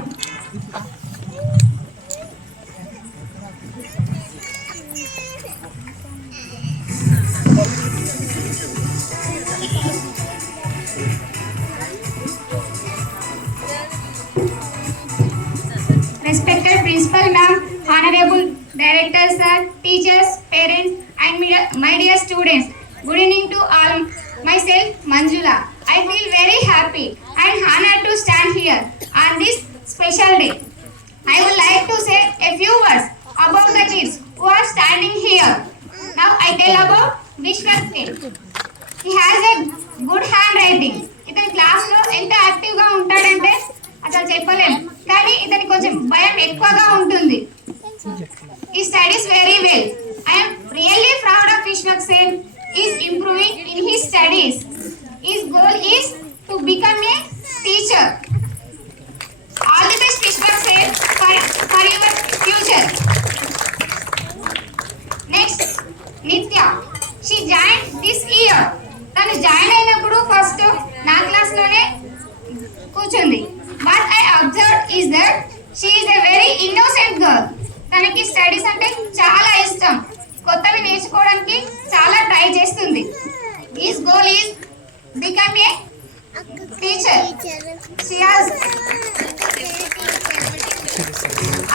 Respected Principal Ma'am, Honorable Director Sir, teachers, parents and my dear students, good evening to all. Myself Manjula. I feel very happy and honored to stand here on this special day. I would like to say a few words about the kids who are standing here. Now I tell about Vishwaksen. He has a good handwriting. ఇతని క్లాస్లో ఎంత యాక్టివ్గా ఉంటాడంటే అసలు చెప్పలేము, కానీ ఇతనికి కొంచెం భయం ఎక్కువగా ఉంటుంది. He studies very well. I am really proud of Vishwaksen. He is improving in his studies. His goal is to become a teacher. All the best, Vishwaksen, for your future. Next, Nitya. She joined this year. తను జాయిన్ అయినప్పుడు ఫస్ట్ నా క్లాస్లోనే కూర్చుంది. What I observed is that she is a very innocent girl. తనకి స్టడీస్ అంటే చాలా ఇష్టం, కొత్తవి నేర్చుకోవడానికి చాలా ట్రై చేస్తుంది. His goal is become a teacher. She has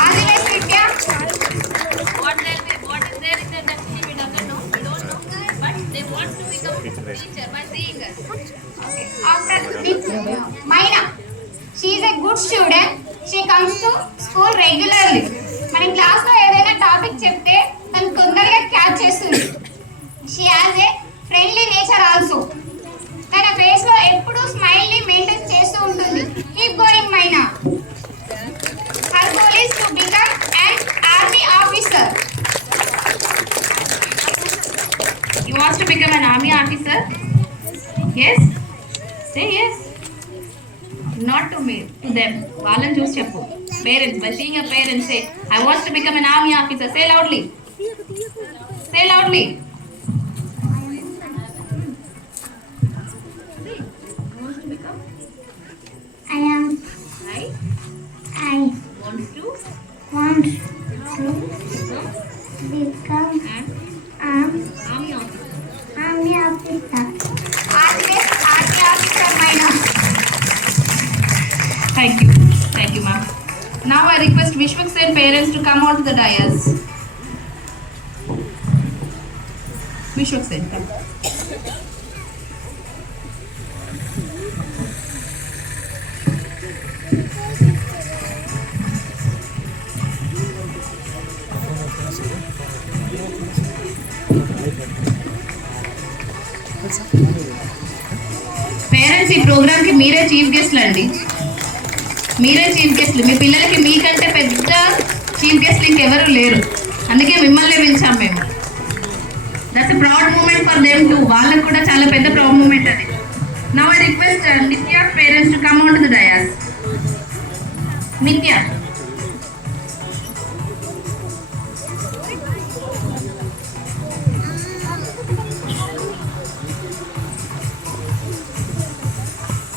all the best విద్యా. What is there in the destiny we doesn't know, we don't know, but they want to become teacher by seeing us. Okay. After Maina, she is a good student. She comes to school regularly. మన క్లాస్లో ఏదైనా టాపిక్ చెప్తే తను తొందరగా క్యాచ్ చేస్తుంది. She has A friendly nature also. తన ఫేస్లో ఎప్పుడూ స్మైల్ని మెయింటైన్ చేస్తూ ఉంటుంది. Keep going Maina. Her goal is to become an army officer. You want to become an army officer? Yes? Say yes. Not to me, to them. వాళ్ళని చూసి చెప్పు. Parents, by seeing your parents say, I want to become an army officer. Say loudly. Say loudly. I Want to want to become an army officer. army officer. Army officer Maina. Thank you. Thank you, ma'am. Now I request Vishwaksen parents to come on to the dais. Vishwaksen, come. Parents ఈ ప్రోగ్రామ్కి మీరే చీఫ్ గెస్ట్లు అండి, మీరే చీఫ్ గెస్ట్లు. మీ పిల్లలకి మీకంటే పెద్ద చీఫ్ గెస్ట్లు ఇంకెవరు లేరు, అందుకే మిమ్మల్ని పిలిచాం మేము. That's a proud moment for them too, వాళ్ళకు కూడా చాలా పెద్ద ప్రౌడ్ మూమెంట్ అది. Now I request Nitya parents to come on to the dais. Nitya.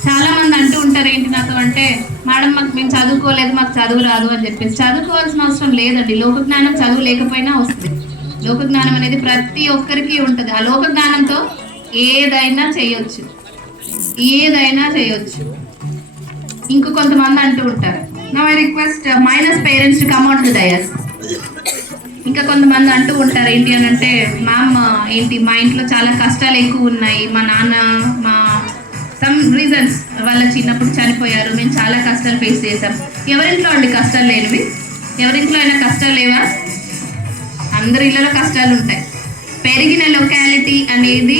చాలా మంది అంటూ ఉంటారు ఏంటి నాతో అంటే, మేడం మాకు మేము చదువుకోలేదు, మాకు చదువు రాదు అని చెప్పేసి. చదువుకోవాల్సిన అవసరం లేదండి, లోక జ్ఞానం చదువు లేకపోయినా వస్తుంది. లోక జ్ఞానం అనేది ప్రతి ఒక్కరికి ఉంటుంది. ఆ లోక జ్ఞానంతో ఏదైనా చేయొచ్చు, ఏదైనా చేయొచ్చు. ఇంకో కొంతమంది అంటూ ఉంటారు, now I request minus parents to come out to dais. ఇంకా కొంతమంది అంటూ ఉంటారు ఏంటి అని అంటే, మ్యామ్ ఏంటి మా ఇంట్లో చాలా కష్టాలు ఎక్కువ ఉన్నాయి, మా నాన్న మా సమ్ రీజన్స్ వాళ్ళ చిన్నప్పుడు చనిపోయారు, మేము చాలా కష్టాలు ఫేస్ చేసాం. ఎవరింట్లో అండి కష్టాలు లేనివి? ఎవరింట్లో అయినా కష్టాలు లేవా? అందరి ఇళ్ళలో కష్టాలు ఉంటాయి. పెరిగిన లొకాలిటీ అనేది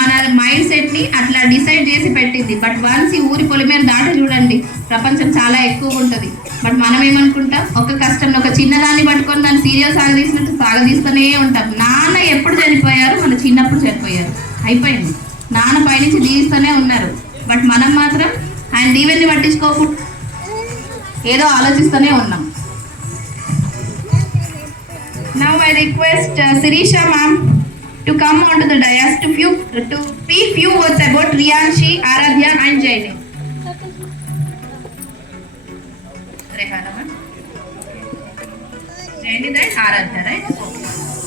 మన మైండ్ సెట్ని అట్లా డిసైడ్ చేసి పెట్టింది. బట్ వన్స్ ఈ ఊరి పొలిమేర దాట చూడండి, ప్రపంచం చాలా ఎక్కువ ఉంటుంది. బట్ మనం ఏమనుకుంటాం, ఒక కష్టం ఒక చిన్నదాన్ని పట్టుకొని దాన్ని సీరియల్ సాగదీసినట్టు సాగదీస్తూనే ఉంటాం. నాన్న ఎప్పుడు చనిపోయారు? మన చిన్నప్పుడు చనిపోయారు, అయిపోయింది. నాన్న పైనుంచి దీవిస్తూనే ఉన్నారు, బట్ మనం మాత్రం ఆయన దీవెన్ని పట్టించుకోకుండా ఏదో ఆలోచిస్తూనే ఉన్నాం. Now I request Sirisha ma'am to come onto the dais to speak few words about Riyanshi, Aradhya and Jaini. Rehana ma'am. Jaini and Aradhya, right?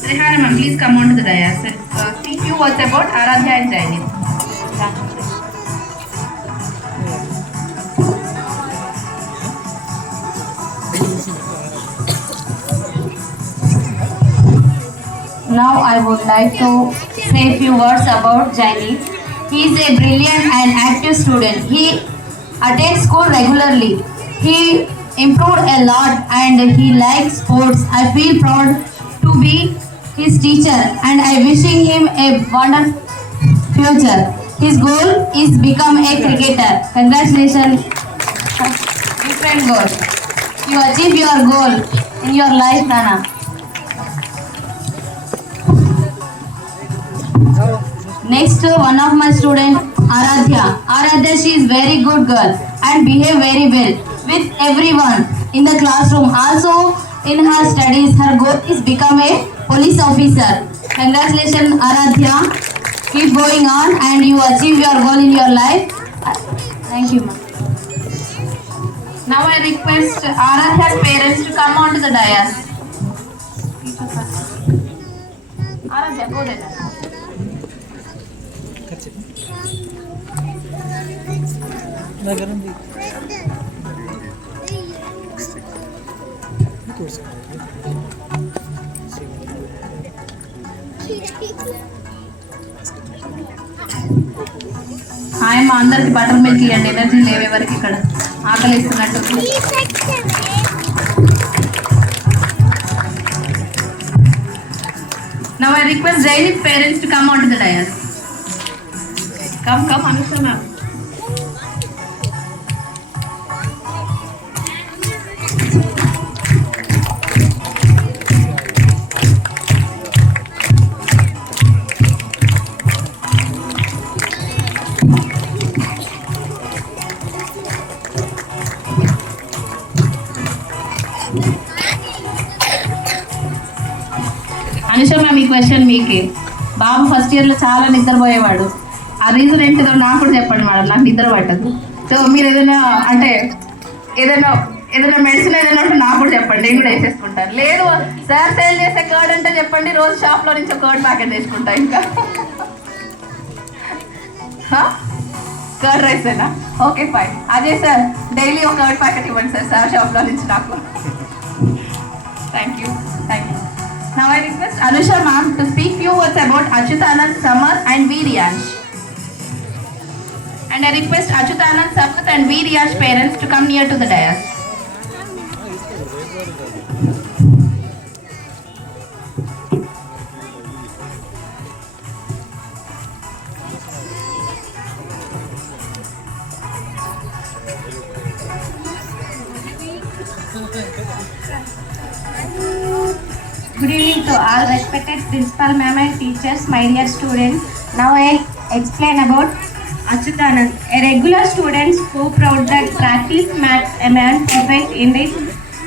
Rehana ma'am, please come onto the dais and speak few words about Aradhya and Jaini. Now I would like to say a few words about Jaini. He is a brilliant and active student. He attends school regularly. He improved a lot and he likes sports. I feel proud to be his teacher and I wishing him a wonderful future. His goal is become a cricketer. Congratulations, different goal. You achieve your goal in your life, Nana. Next, one of my student, Aradhya. Aradhya, she is very good girl and behave very well with everyone in the classroom. Also, in her studies, her goal is become a police officer. Congratulations, Aradhya. Keep going on and you achieve your goal in your life. Thank you, ma'am. Now I request Aradhya's parents to come onto the dais. Aradhya, go there. Hi మా అందరికి butter milk ఇవ్వండి, ఎనర్జీ లేవే వరకు ఇక్కడ ఆకలిస్తున్నట్టు. Now I request Jaini's parents to come onto the dais. Come, Anusha ma'am. Anusha మ్యామ్, ఈ క్వశ్చన్ మీకే. బాబు ఫస్ట్ ఇయర్లో చాలా నిద్రపోయేవాడు, ఆ రీజన్ ఏంటిదో నాకు కూడా చెప్పండి మేడం, నాకు నిద్ర పట్టదు. సో మీరు ఏదైనా అంటే ఏదైనా మెడిసిన్ ఏదైనా ఉంటే నాకు కూడా చెప్పండి, నేను కూడా వేసేసుకుంటాను. లేదు సార్ సేల్ చేసే కర్డ్ అంటే చెప్పండి, రోజు షాప్లో నుంచి ఒక కర్డ్ ప్యాకెట్ వేసుకుంటా. ఇంకా కర్డ్ రైసేనా? Okay fine. Ajay sir daily ఒక కర్డ్ ప్యాకెట్ ఇవ్వండి సార్ షాప్లో నుంచి నాకు. Thank you. Now I request Anusha ma'am to speak few words about Achyutanand, Samath and Viryansh. And I request Achyutanand, Samath and Viryansh parents to come near to the dais. Good evening to all respected principal ma'am and teachers, my dear students. Now I'll explain about Achyutanand, a regular student who proud that practice maths a man perfect in his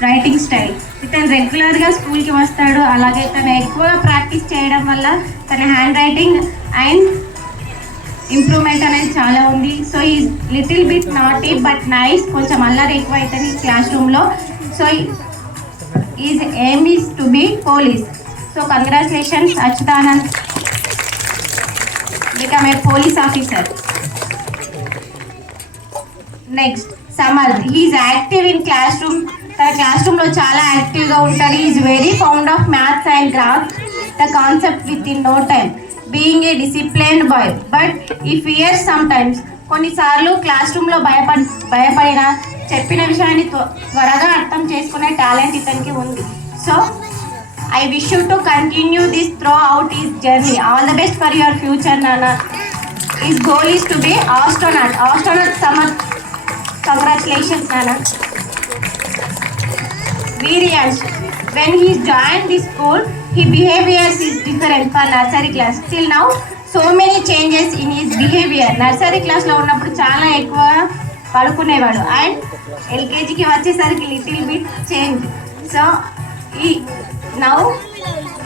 writing style. ఇతను రెగ్యులర్గా స్కూల్కి వస్తాడు, అలాగే తను ఎక్కువగా ప్రాక్టీస్ చేయడం వల్ల తన హ్యాండ్ రైటింగ్ అండ్ ఇంప్రూవ్మెంట్ అనేది చాలా ఉంది. So he little bit naughty but nice, కొంచెం అల్లరి ఎక్కువ అవుతుంది క్లాస్ రూమ్లో. So his aim is to be police. So congratulations Achyutanand, become a police officer. Next Samarth, he is active in classroom. తన class రూమ్లో చాలా యాక్టివ్గా ఉంటాడు. Is very fond of maths and grasp the concept within no time. Being a disciplined boy but he fears sometimes. కొన్నిసార్లు class రూమ్లో భయపడిన చెప్పిన విషయాన్ని త్వరగా అర్థం చేసుకునే టాలెంట్ ఇతనికి ఉంది. So I wish you to continue this throughout his journey. All the best for your future నాన్న. His goal is to be astronaut. Samarth, congratulations నాన్న. Viryansh, when he joined the school, his behavior is different for nursery class. Till now, so many changes in his behavior. Nursery class లో ఉన్నప్పుడు చాలా ఎక్కువ పడుకునేవాడు and ఎల్కేజీకి వచ్చేసరికి little bit change. So now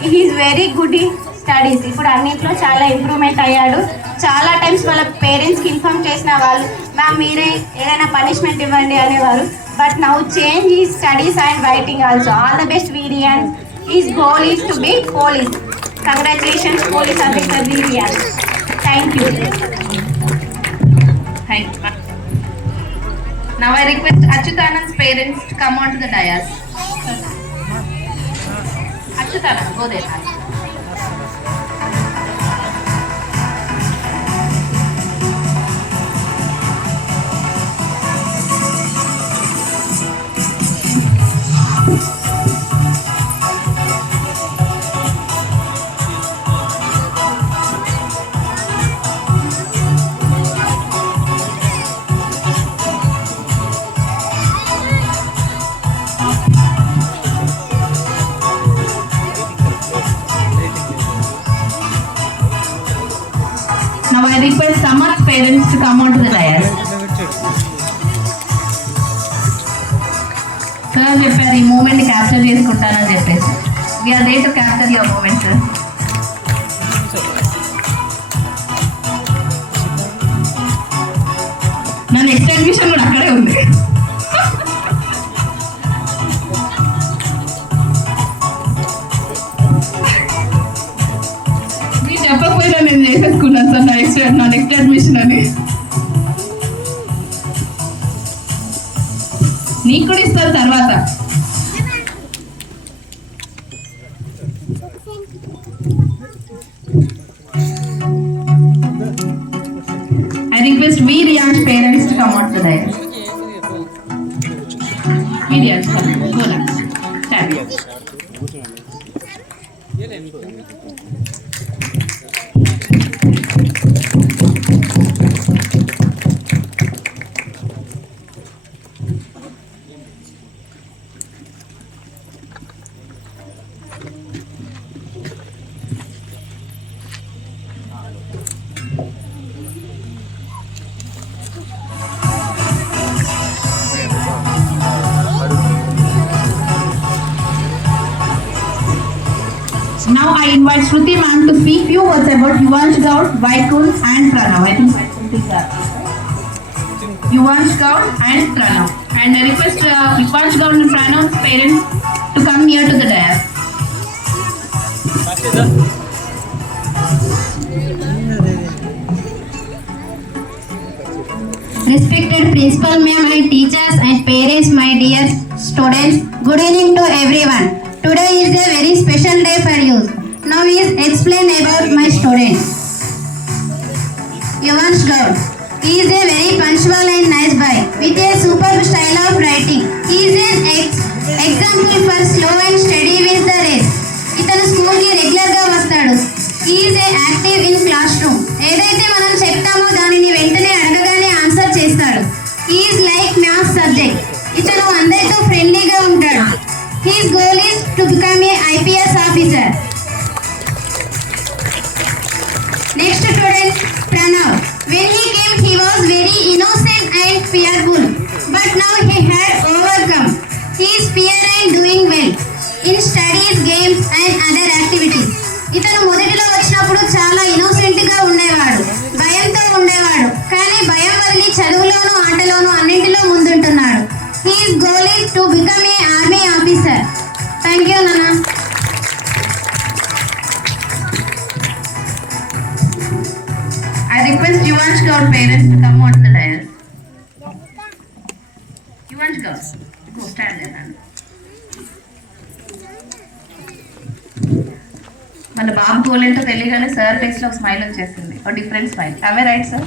he is very good in studies. ఇప్పుడు అన్నింటిలో చాలా ఇంప్రూవ్మెంట్ అయ్యాడు. చాలా టైమ్స్ వాళ్ళ పేరెంట్స్కి ఇన్ఫార్మ్ చేసిన వాళ్ళు మ్యామ్ మీరే ఏదైనా పనిష్మెంట్ ఇవ్వండి అనేవారు. But now change his studies and writing also. All the best, Viryansh. His goal is to be police. Congratulations, police officer Viryansh. Thank you. Thank you. Now I request Achyutanand's parents to come on to the dais. Achyutanand, go there. Now I request Samarth's parents to come on to the dais. Sir, చెప్పారు ఈ moment capture చేసుకుంటానని చెప్పేసి. We are there to capture your moment sir. నా next admission కూడా అక్కడే ఉంది. మీరు చెప్పకపోయినా నేను చేసేసుకున్నాను సార్ నా నెక్స్ట్ అడ్మిషన్ అని. నీకు కూడా ఇస్తారు తర్వాత. I request Viryansh parents to come out today. Viryansh, go now. Stand. Now I invite Shruti ma'am to speak few words about Yuvansh Gaur, Vaikul and Pranav. I think Yuvansh Gaur and Pranav. And I request Yuvansh Gaur and Pranav's parents to come near to the dais. Respected principal ma'am and teachers and parents, my dear students, good evening to everyone. Today is a very special day for you. Now is explain about my student. Yuvansh Gaur. He is a very punctual and nice boy with a superb style of writing. He is an example for slow and steady with the race. ఇతను స్కూల్ కి రెగ్యులర్ గా వస్తాడు. He is a active in classroom. ఏదైతే మనం చెప్తామో దానిని వెంటనే అడగగానే ఆన్సర్ చేస్తాడు. He is like math subject. ఇతను అందరితో ఫ్రెండ్లీగా ఉంటాడు. His goal is to become a IPS officer. Next student, Pranav. When he came, he was very innocent and fearful, but now he had overcome his fear and doing well in studies, games and other activities. ఇతను మొదటిలో వచ్చినప్పుడు చాలా ఇన్నోసెంట్ గా ఉండేవాడు, భయంతో ఉండేవాడు, కానీ భయం వదిలి చదువులోను ఆటలోను అన్నింటిలో ముందుంటున్నాడు. His goal is to become a army officer. Thank you నాన్న. I request Yuvansh Gaur parents to come on the dais. Yuvansh Gaur, go stand there. మన బాబు గోల్ ఏంటో తెలియగానే సార్ ఫేస్ లో స్మైల్ వచ్చేసింది, ఒక different smile. Away right sir?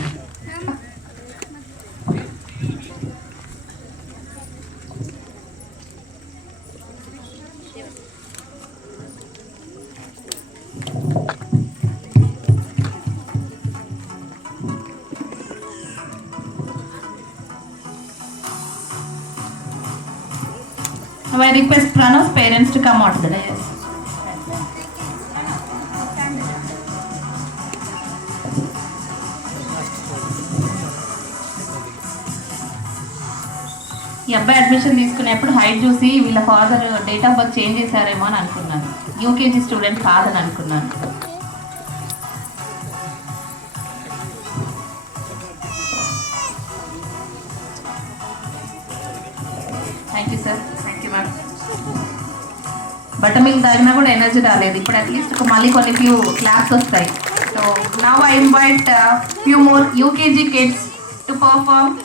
Now I request Pranav's parents to come out to the dais. ఈ అబ్బాయి అడ్మిషన్ తీసుకునేప్పుడు height చూసి వీళ్ళ father date of birth change చేశారేమో అని అనుకున్నాను. యూకేజీ స్టూడెంట్ కాదని అనుకున్నాను. Thank you sir, thank you ma'am. బట్ట మిల్క్ తాగినా కూడా ఎనర్జీ రాలేదు, ఇప్పుడు అట్లీస్ట్ మళ్ళీ కొన్ని ఫ్యూ క్లాప్స్ వస్తాయి. So now I invite few more UKG kids to perform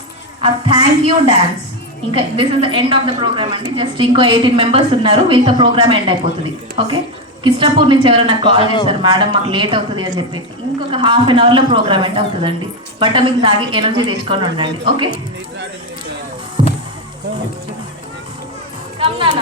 a thank you dance. ఇంకా this is the end of the programme అండి. జస్ట్ ఇంకో 18 మెంబర్స్ ఉన్నారు, వీళ్ళతో ప్రోగ్రామ్ ఎండ్ అయిపోతుంది. ఓకే, కిస్టాపూర్ నుంచి ఎవరైనా కాల్ చేశారు, మేడం మాకు లేట్ అవుతుంది అని చెప్పేసి. ఇంకొక ½ an hourలో ప్రోగ్రామ్ ఎండ్ అవుతుందండి. బట్ట మీకు తాగి ఎనర్జీ తెచ్చుకొని ఉండండి. ఓకే, కమ్ నాన్న.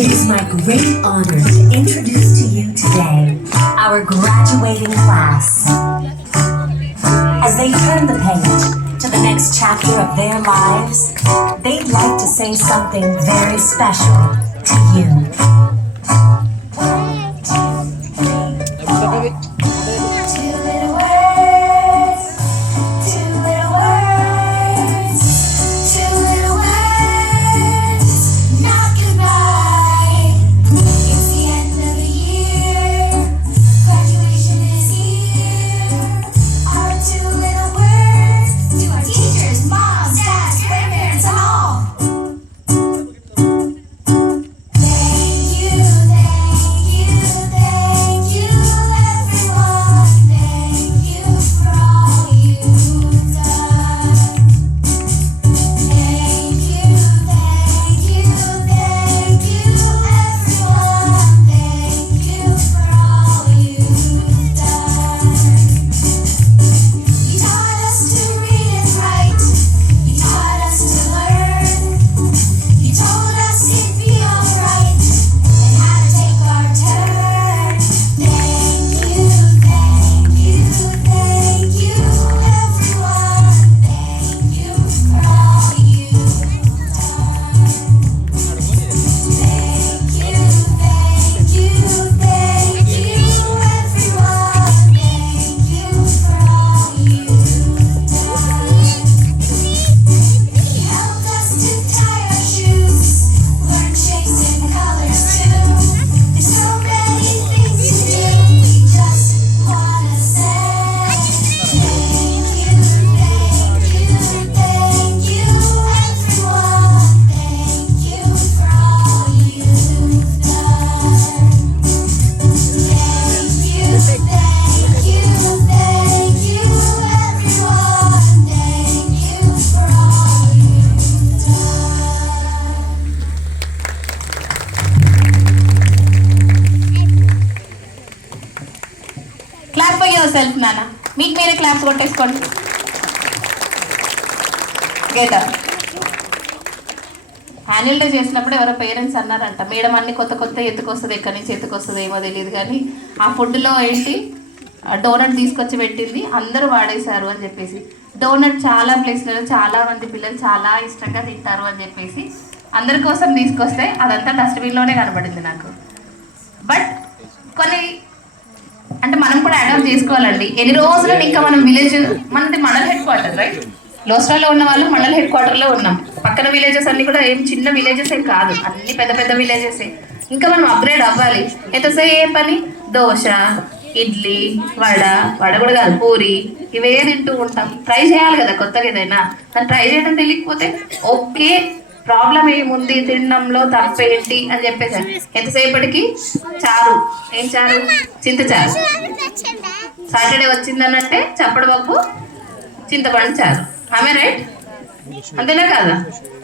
It is my great honor to introduce to you today our graduating class. As they turn the page to the next chapter of their lives, they'd like to say something very special to you. Thank you. Self నాన్న. మీకు మీరే క్లాప్స్ కొట్టేసుకోండి. గేటా annual day చేసినప్పుడు ఎవరో పేరెంట్స్ అన్నారంట, మేడం అన్ని కొత్త కొత్త ఎత్తుకొస్తుంది, ఎక్కడి నుంచి ఎత్తుకొస్తుంది ఏమో తెలియదు, కానీ ఆ ఫుడ్లో ఏంటి డోనట్ తీసుకొచ్చి పెట్టింది, అందరూ వాడేశారు అని చెప్పేసి. డోనట్ చాలా ప్లేస్లలో చాలా మంది పిల్లలు చాలా ఇష్టంగా తింటారు అని చెప్పేసి అందరి కోసం తీసుకొస్తే అదంతా డస్ట్బిన్లోనే కనబడింది నాకు. బట్ కొన్ని అంటే మనం కూడా అడాప్ట్ చేసుకోవాలండి. ఎన్ని రోజులు ఇంకా మనం విలేజ్, మనది మండల్ హెడ్ క్వార్టర్ రైట్, లోస్టాలో ఉన్న వాళ్ళు మండల్ హెడ్ క్వార్టర్లో ఉన్నాం. పక్కన విలేజెస్ అన్ని కూడా ఏం చిన్న విలేజెస్ ఏం కాదు, అన్ని పెద్ద పెద్ద విలేజెసే. ఇంకా మనం అప్గ్రేడ్ అవ్వాలి. ఎంతసేపు ఏ పని, దోశ, ఇడ్లీ, వడ కూడా కాదు, పూరి, ఇవే తింటూ ఉంటాం. ట్రై చేయాలి కదా కొత్తగా ఏదైనా. కానీ ట్రై చేయడం తెలియకపోతే ఓకే, ప్రాబ్లం ఏముంది, తినడంలో తప్పేంటి అని చెప్పేసారు. ఎంతసేపటికి చారు, ఏం చారు, చింతచారు. సాటర్డే వచ్చిందనంటే చప్పడపప్పు, చింతపండు చారు. ఆమె రైట్, అంతేనా కాదా?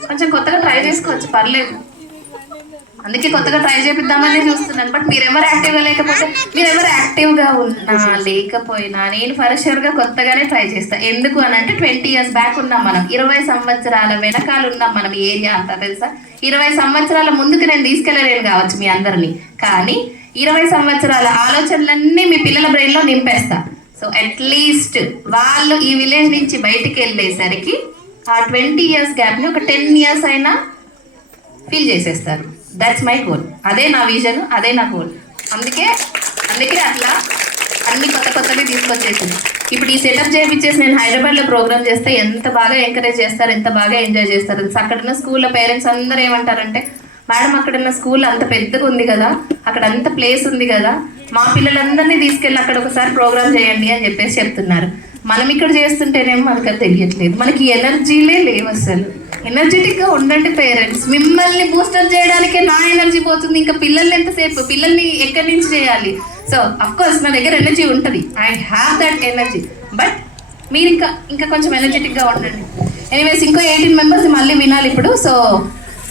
కొంచెం కొత్తగా ట్రై చేసుకోవచ్చు, పర్లేదు. అందుకే కొత్తగా ట్రై చేపిద్దామని చూస్తున్నాను. బట్ మీరెవరు యాక్టివ్గా లేకపోతే, మీరెవరు యాక్టివ్గా ఉన్నా లేకపోయినా నేను ఫర్షర్గా కొత్తగానే ట్రై చేస్తాను. ఎందుకు అని అంటే 20 years బ్యాక్ ఉన్నాం మనం, 20 సంవత్సరాల వెనకాల ఉన్నాం మనం. ఈ ఏరియా అంతా తెలుసా, 20 సంవత్సరాల ముందుకు నేను తీసుకెళ్ళలేను కావచ్చు మీ అందరినీ, కానీ 20 సంవత్సరాల ఆలోచనలన్నీ మీ పిల్లల బ్రెయిన్లో నింపేస్తా. సో అట్లీస్ట్ వాళ్ళు ఈ విలేజ్ నుంచి బయటికి వెళ్ళేసరికి ఆ 20 years గ్యాప్ని ఒక 10 years అయినా ఫీల్ చేసేస్తారు. That's my goal. అదే నా విజన్, అదే నా గోల్. అందుకే అట్లా అన్ని కొత్త కొత్తవి తీసుకొచ్చేసింది. ఇప్పుడు ఈ సెటప్ చేయించేసి నేను హైదరాబాద్లో ప్రోగ్రామ్ చేస్తే ఎంత బాగా ఎంకరేజ్ చేస్తారు, ఎంత బాగా ఎంజాయ్ చేస్తారు. అక్కడున్న స్కూల్లో పేరెంట్స్ అందరూ ఏమంటారంటే, మేడం అక్కడున్న స్కూల్ అంత పెద్దగా ఉంది కదా, అక్కడ అంత ప్లేస్ ఉంది కదా, మా పిల్లలందరినీ తీసుకెళ్ళి అక్కడ ఒకసారి ప్రోగ్రామ్ చేయండి అని చెప్పేసి చెప్తున్నారు. మనం ఇక్కడ చేస్తుంటేనేమో మనకు అది తెలియట్లేదు. మనకి ఎనర్జీలే లేవు అసలు. ఎనర్జెటిక్గా ఉండండి పేరెంట్స్. మిమ్మల్ని బూస్టర్ చేయడానికే నా ఎనర్జీ పోతుంది, ఇంకా పిల్లల్ని ఎంతసేపు, పిల్లల్ని ఎక్కడి నుంచి చేయాలి? సో అఫ్కోర్స్ నా దగ్గర ఎనర్జీ ఉంటుంది, I have that energy. But మీరు ఇంకా కొంచెం ఎనర్జెటిక్గా ఉండండి. ఎనీవేస్, ఇంకో 18 members మళ్ళీ వినాలి ఇప్పుడు. So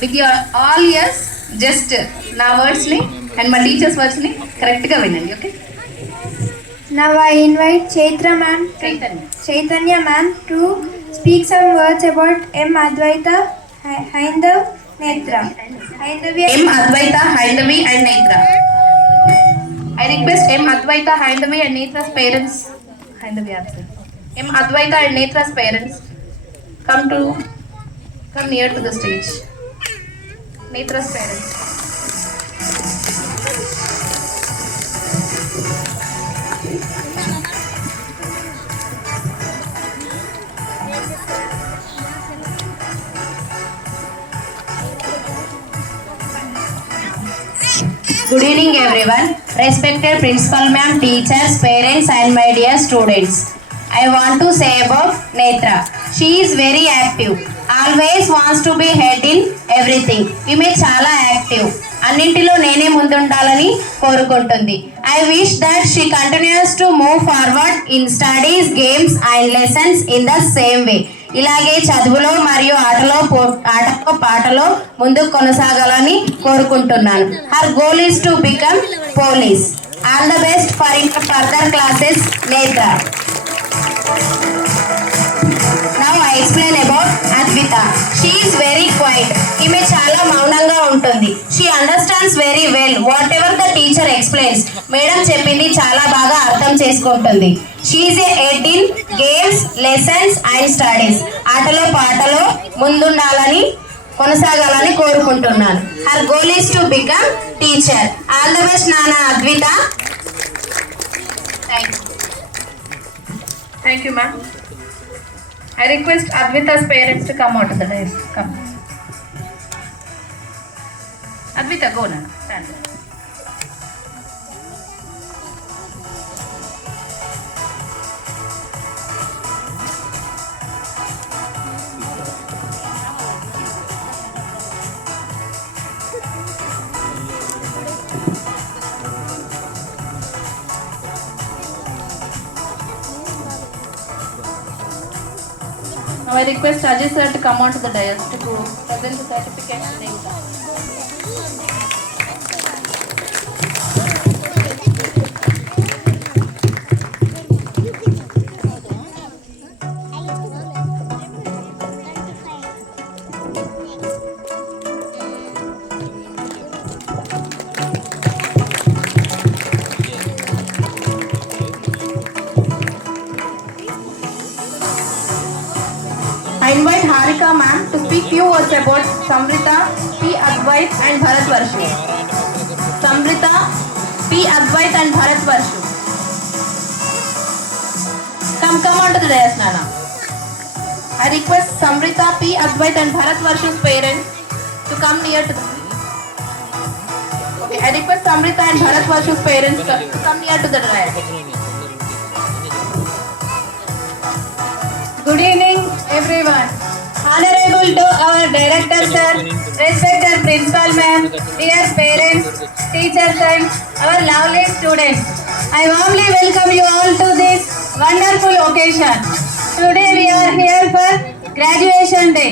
with your all years just నా వర్డ్స్ని అండ్ మా టీచర్స్ వర్డ్స్ని కరెక్ట్గా వినండి. Okay, Now I invite Chaitanya ma'am to speak some words about M. Advaita, Haindav, Netra. M. Advaita, Haindavi and Netra. I request M. Advaita, Haindavi and Netra's parents. Haindavi absent. M. Advaita and Netra's parents come near to the stage. Netra's parents. Good evening everyone, respected principal ma'am, teachers, parents and my dear students. I want to say about Netra. She is very active, always wants to be head in everything. ఈమె చాలా యాక్టివ్, అన్నింటిలో నేనే ముందుండాలని కోరుకుంటుంది. I wish that she continues to move forward in studies, games and lessons in the same way. ఇలాగే చదువులో మరియు ఆటలో పాటలో ముందుకు కొనసాగాలని కోరుకుంటున్నాను. Her goal is to become police. All the best for further classes Netra. Now I explain about Advita. She is very quiet. ఈమె చాలా మౌనంగా ఉంటుంది. She understands very well whatever the teacher explains. Madam చెప్పింది చాలా బాగా అర్థం చేసుకుంటుంది. She is ahead in games, lessons and studies. ఆటలో పాటలో ముందుండాలని కొనసాగాలని కోరుకుంటున్నాను. Her goal is to become teacher. All the best నాన్న Advitha. Thank you, ma'am. I request Advita's parents to come out of the dais. Come. Advita, go now. Stand. Now I request Ajay sir to come onto the dais to present the certificate to Netra. words about Samrita, P. Advait and Bharat Varshu. Samrita, P. Advait and Bharat Varshu. Come on to the dais, Nana. I request Samrita, P. Advait and Bharat Varshu's parents to come near to the... Okay, I request Samrita and Bharat Varshu's parents to come near to the dais. Good evening, everyone. Honorable to our director sir, respected principal ma'am, dear parents, teachers and our lovely students. I warmly welcome you all to this wonderful occasion. Today we are here for graduation day.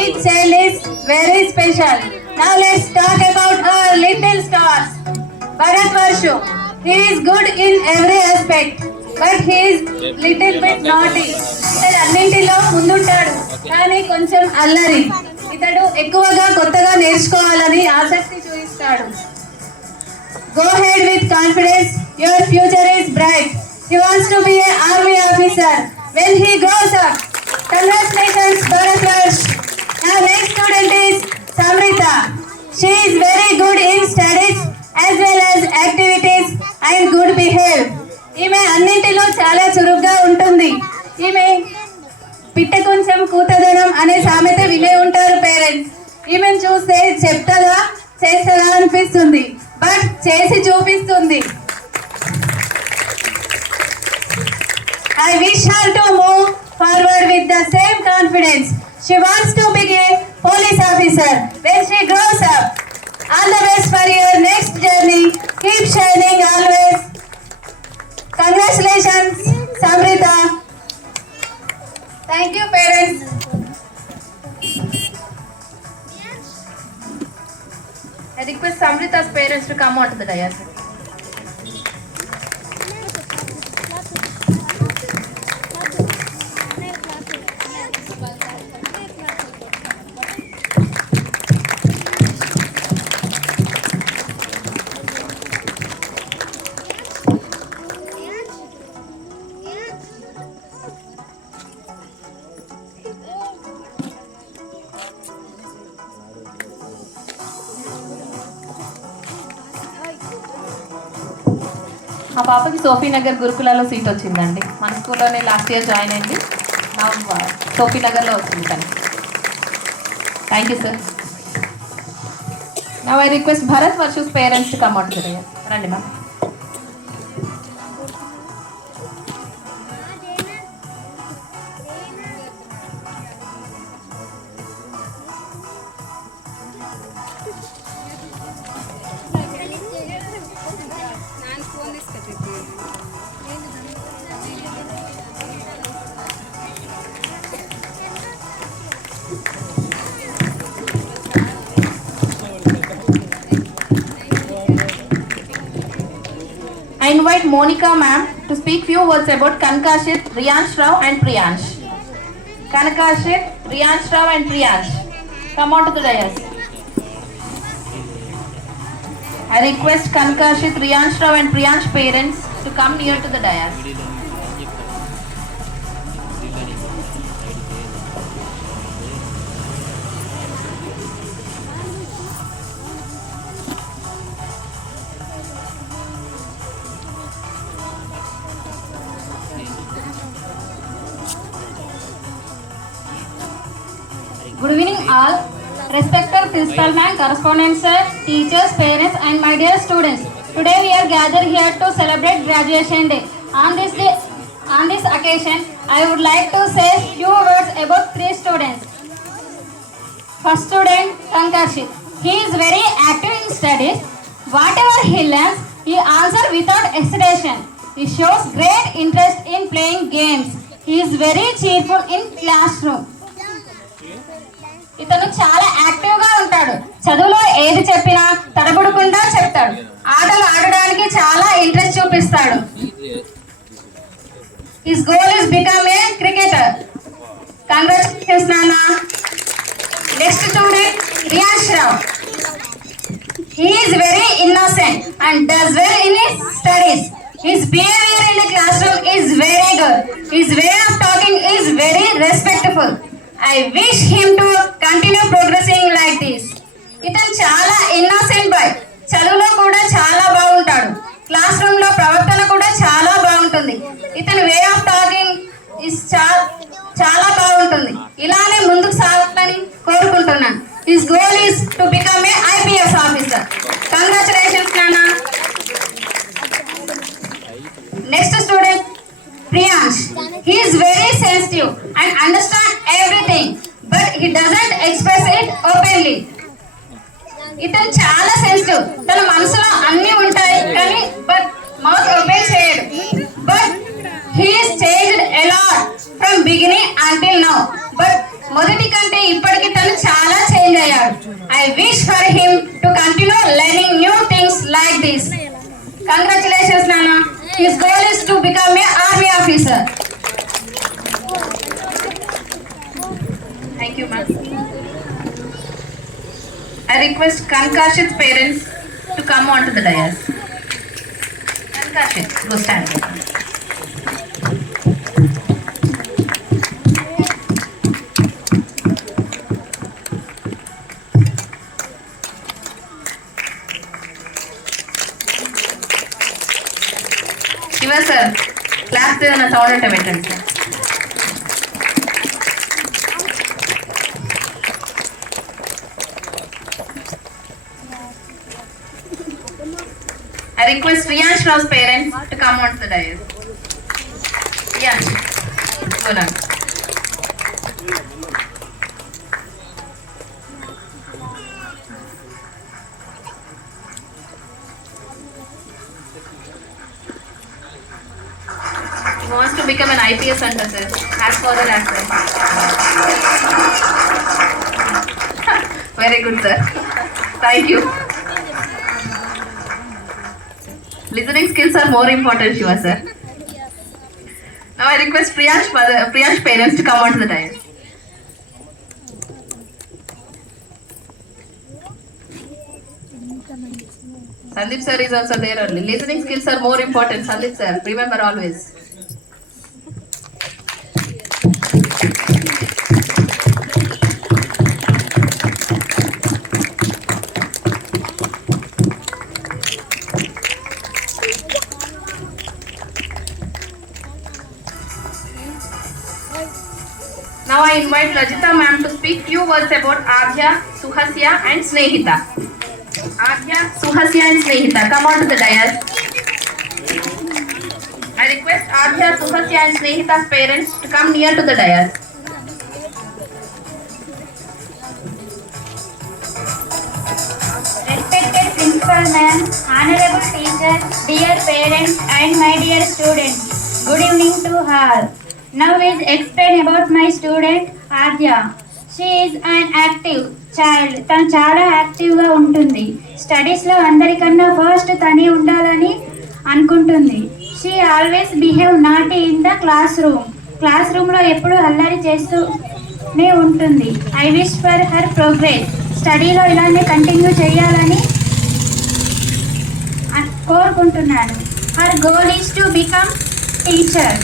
Each child is very special. Now let's talk about our little stars. Bharat Varshu, he is good in every aspect, but he is little bit naughty. ఇతడు అన్నింటిలో ముందుంటాడు కానీ కొంచెం అల్లరి. ఇతడు ఎక్కువగా కొత్తగా నేర్చుకోవాలని ఆసక్తి చూపిస్తాడు. Go ahead with confidence. Your future is bright. He wants to be an army officer when he grows up. Congratulations, Bharat Varshu. Now next student is Samrita. She is very good in studies as well as activities and good behave. ఈమె అన్నింటిలో చాలా చురుగ్గా ఉంటుంది. ఈమె పిట్ట కొంచెం కూతదనం అనే సామెత వినే ఉంటారు పేరెంట్స్. ఈమెను చూస్తే చెప్తదా చేస్తదా అనిపిస్తుంది, బట్ చేసి చూపిస్తుంది. I wish her to move forward with the same confidence. She wants to be a police officer when she grows up. All the best for your next journey. Keep shining always. Congratulations, Samrita. Thank you, parents. I request Samrita's parents to come onto the dais. మా పాపకి సోఫీనగర్ గురుకులలో సీట్ వచ్చిందండి. మన స్కూల్లోనే last year join అయింది. నా సోఫీనగర్లో వచ్చింది తనకి. Thank you sir. Now I request Bharat Varshu's parents to come out to the dais. రండి ma'am. I invite Monica ma'am to speak few words about Kankashit, Riyansh Rao and Priyansh. Kankashit, Riyansh Rao and Priyansh. Come on to the dais. I request Kankashit, Riyansh Rao and Priyansh parents to come near to the dais. Good evening all. Respected principal ma'am, correspondent sir, teachers, parents and my dear students. Today we are gathered here to celebrate graduation day. On this occasion, I would like to say few words about 3 students. First student, Kankashit. He is very active in studies. Whatever he learns, he answers without hesitation. He shows great interest in playing games. He is very cheerful in classroom. ఇతను చాలా యాక్టివ్ గా ఉంటాడు. చదువులో ఏది చెప్పినా తడబడకుండా చెప్తాడు. ఆటలు ఆడడానికి చాలా ఇంట్రెస్ట్ చూపిస్తాడు. His goal is become a cricketer. Congratulations, Nana. Next student, Riyansh Rao. He is very innocent and does well in his studies. His behavior in the classroom is very good. His way of talking is very respectful. I wish him to continue progressing like this. ఇతను చాలా innocent boy. చదువులో కూడా చాలా బాగుంటాడు. Class room లో ప్రవర్తన కూడా చాలా బాగుంటుంది. ఇతని వే ఆఫ్ టాకింగ్ చాలా బాగుంటుంది. ఇలానే ముందుకు సాగాలని కోరుకుంటున్నాను. His goal is to become a IPS officer. Congratulations నాన్న. Next student Priyansh. He is very sensitive and understand everything, but he doesn't express it openly. ఇతను చాలా సెన్సిటివ్. తన మనసులో అన్నీ ఉంటాయి కానీ బట్ మౌత్ ఓపెన్ చేయడు. But he is changed a lot from beginning until now. But మొదటి కంటే ఇప్పటికి తను చాలా చేంజ్ అయ్యాడు. I wish for him to continue learning new things like this. Congratulations నాన్న. His goal is to become a army officer. Thank you, ma'am. I request Kankashit's parents to come onto the dais. Kankashit, go stand. Shiva sir, class na sound ante vettandi sir. I request Priyansh Rao's parents to come onto the dais. Priyansh, go now. He wants to become an IPS hunter, sir. As further as sir. Very good, sir. Thank you. Listening skills are more important, Shiva, sir. Now I request Priyansh parents to come onto the dais. Sandeep sir is also there only. Listening skills are more important, Sandeep sir. Remember always. Now I invite Rajita ma'am to speak few words about Adhya, Suhasya and Snehita. Adhya, Suhasya and Snehita, come on to the dais. I request Adhya, Suhasya and Snehita's parents to come near to the dais. Respected Principal Ma'am, Honorable Teachers, dear parents and my dear students, good evening to all. Now is explain about my student Adhya. She is an active child. తను చాలా యాక్టివ్గా ఉంటుంది. స్టడీస్లో అందరికన్నా ఫస్ట్ తనే ఉండాలని అనుకుంటుంది. She always behave naughty in the class రూమ్లో ఎప్పుడు అల్లరి చేస్తూనే ఉంటుంది. I wish for her progress. స్టడీలో ఇలానే కంటిన్యూ చేయాలని కోరుకుంటున్నాను. Her goal is to become teacher.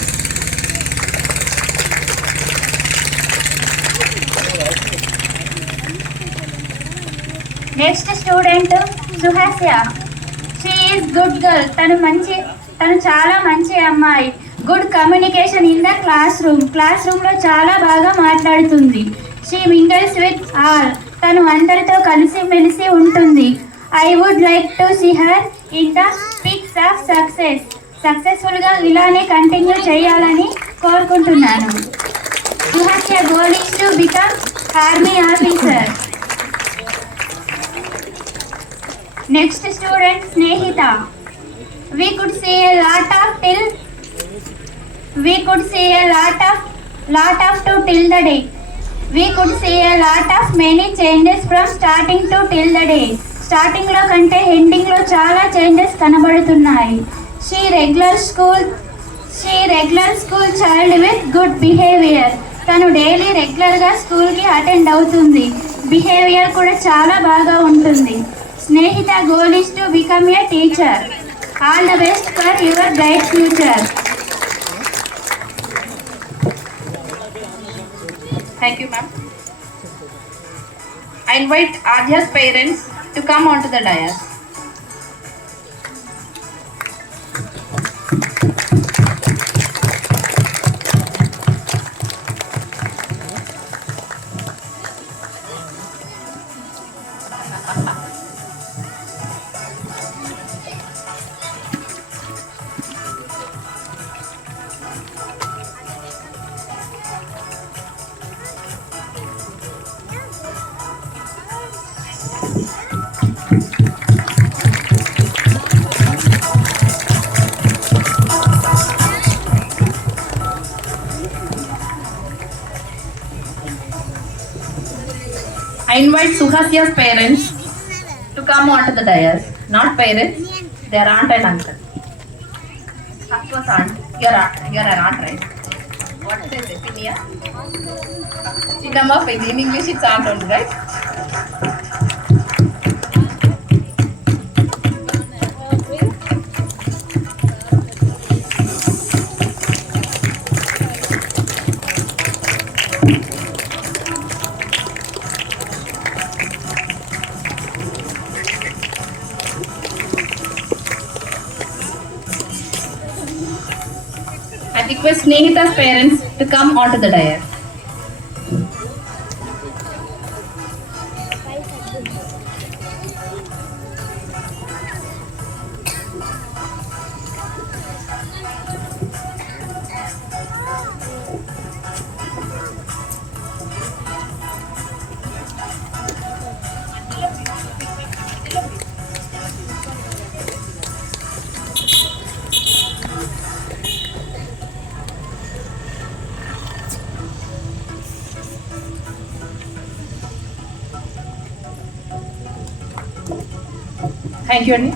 Next student Suhasya. She is good girl. తను చాలా మంచి అమ్మాయి. Good communication in the class రూమ్లో చాలా బాగా మాట్లాడుతుంది. She mingles with all. తను అందరితో కలిసిమెలిసి ఉంటుంది. I would like to see her in the peaks of సక్సెస్ఫుల్గా ఇలానే కంటిన్యూ చేయాలని కోరుకుంటున్నాను. Suhasya goal is to become army officer. Next student Snehita. We could see a lot of till the day. We could see a lot of many changes from starting to till the day. Starting లో కంటే ఎండింగ్ లో చాలా చేంజెస్ కనబడుతున్నాయి. She regular school child with good behavior. తను డైలీ రెగ్యులర్గా స్కూల్కి అటెండ్ అవుతుంది. బిహేవియర్ కూడా చాలా బాగా ఉంటుంది. Snehita goal is to become a teacher. All the best for your bright future. Thank you, ma'am. I invite Adya's parents to come onto the dais. I invite Suhasya's parents to come onto the dais. Not parents, they are aunt and uncle. Of course, aunt. You're an aunt, right? What did I say? Pinia? Chinamma, in English it's aunt only, right? I request Snehita's parents to come onto the dais. Thank you, Annie.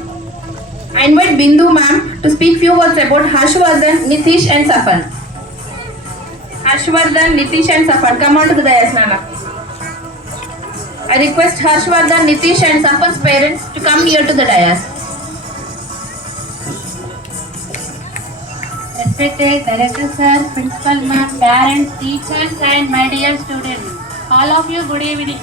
I invite Bindu ma'am to speak few words about Harshvardhan, Nitish and Safan. Harshvardhan, Nitish and Safan, come on to the dais, ma'am. I request Harshvardhan, Nitish and Safan's parents to come here to the dais. Respected Director Sir, Principal Ma'am, parents, teachers and my dear students. All of you, good evening.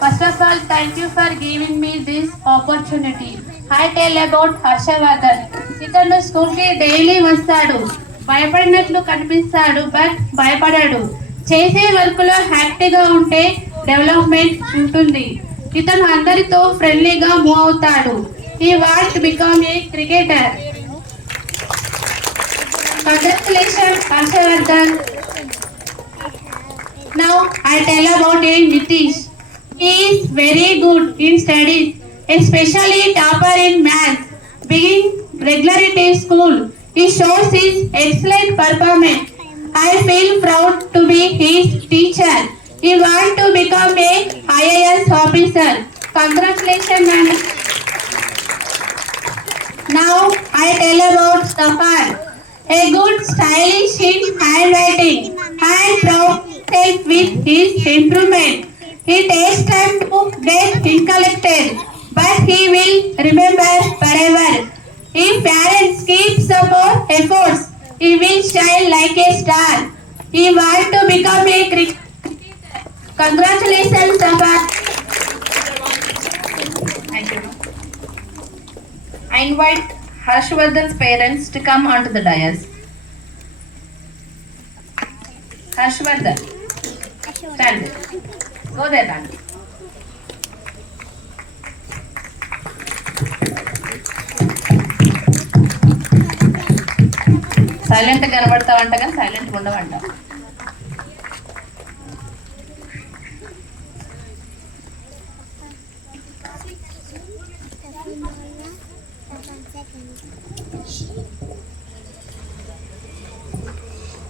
First of all, thank you for giving me this opportunity. I tell about Harshvardhan. ఇతను స్కూల్కి డైలీ వస్తాడు. భయపడినట్లు కనిపిస్తాడు, బట్ భయపడాడు. చేసే వర్క్లో హ్యాపీగా ఉంటే డెవలప్మెంట్ ఉంటుంది. ఇతను అందరితో ఫ్రెండ్లీగా మూవ్ అవుతాడు. He wants to become a cricketer. Congratulations, Harshvardhan. Now I tell about a Nitish. He is very good in studies, especially topper in maths. Being regular at school, he shows his excellent performance. I feel proud to be his teacher. He wants to become a IAS officer. Congratulations, ma'am. Now I tell about Stefan. A good stylish in handwriting. I am proud with his improvement. He takes time to get collected, but he will remember forever. If parents keep support efforts, he will shine like a star. He wants to become a cricketer. Congratulations, Stefan. Thank you. I invite Harshvardhan's parents to come onto the dais. Harshvardhan, stand there. Go there, Dan. Silent గా కనబడతావంట కానీ సైలెంట్ ఉండవంట.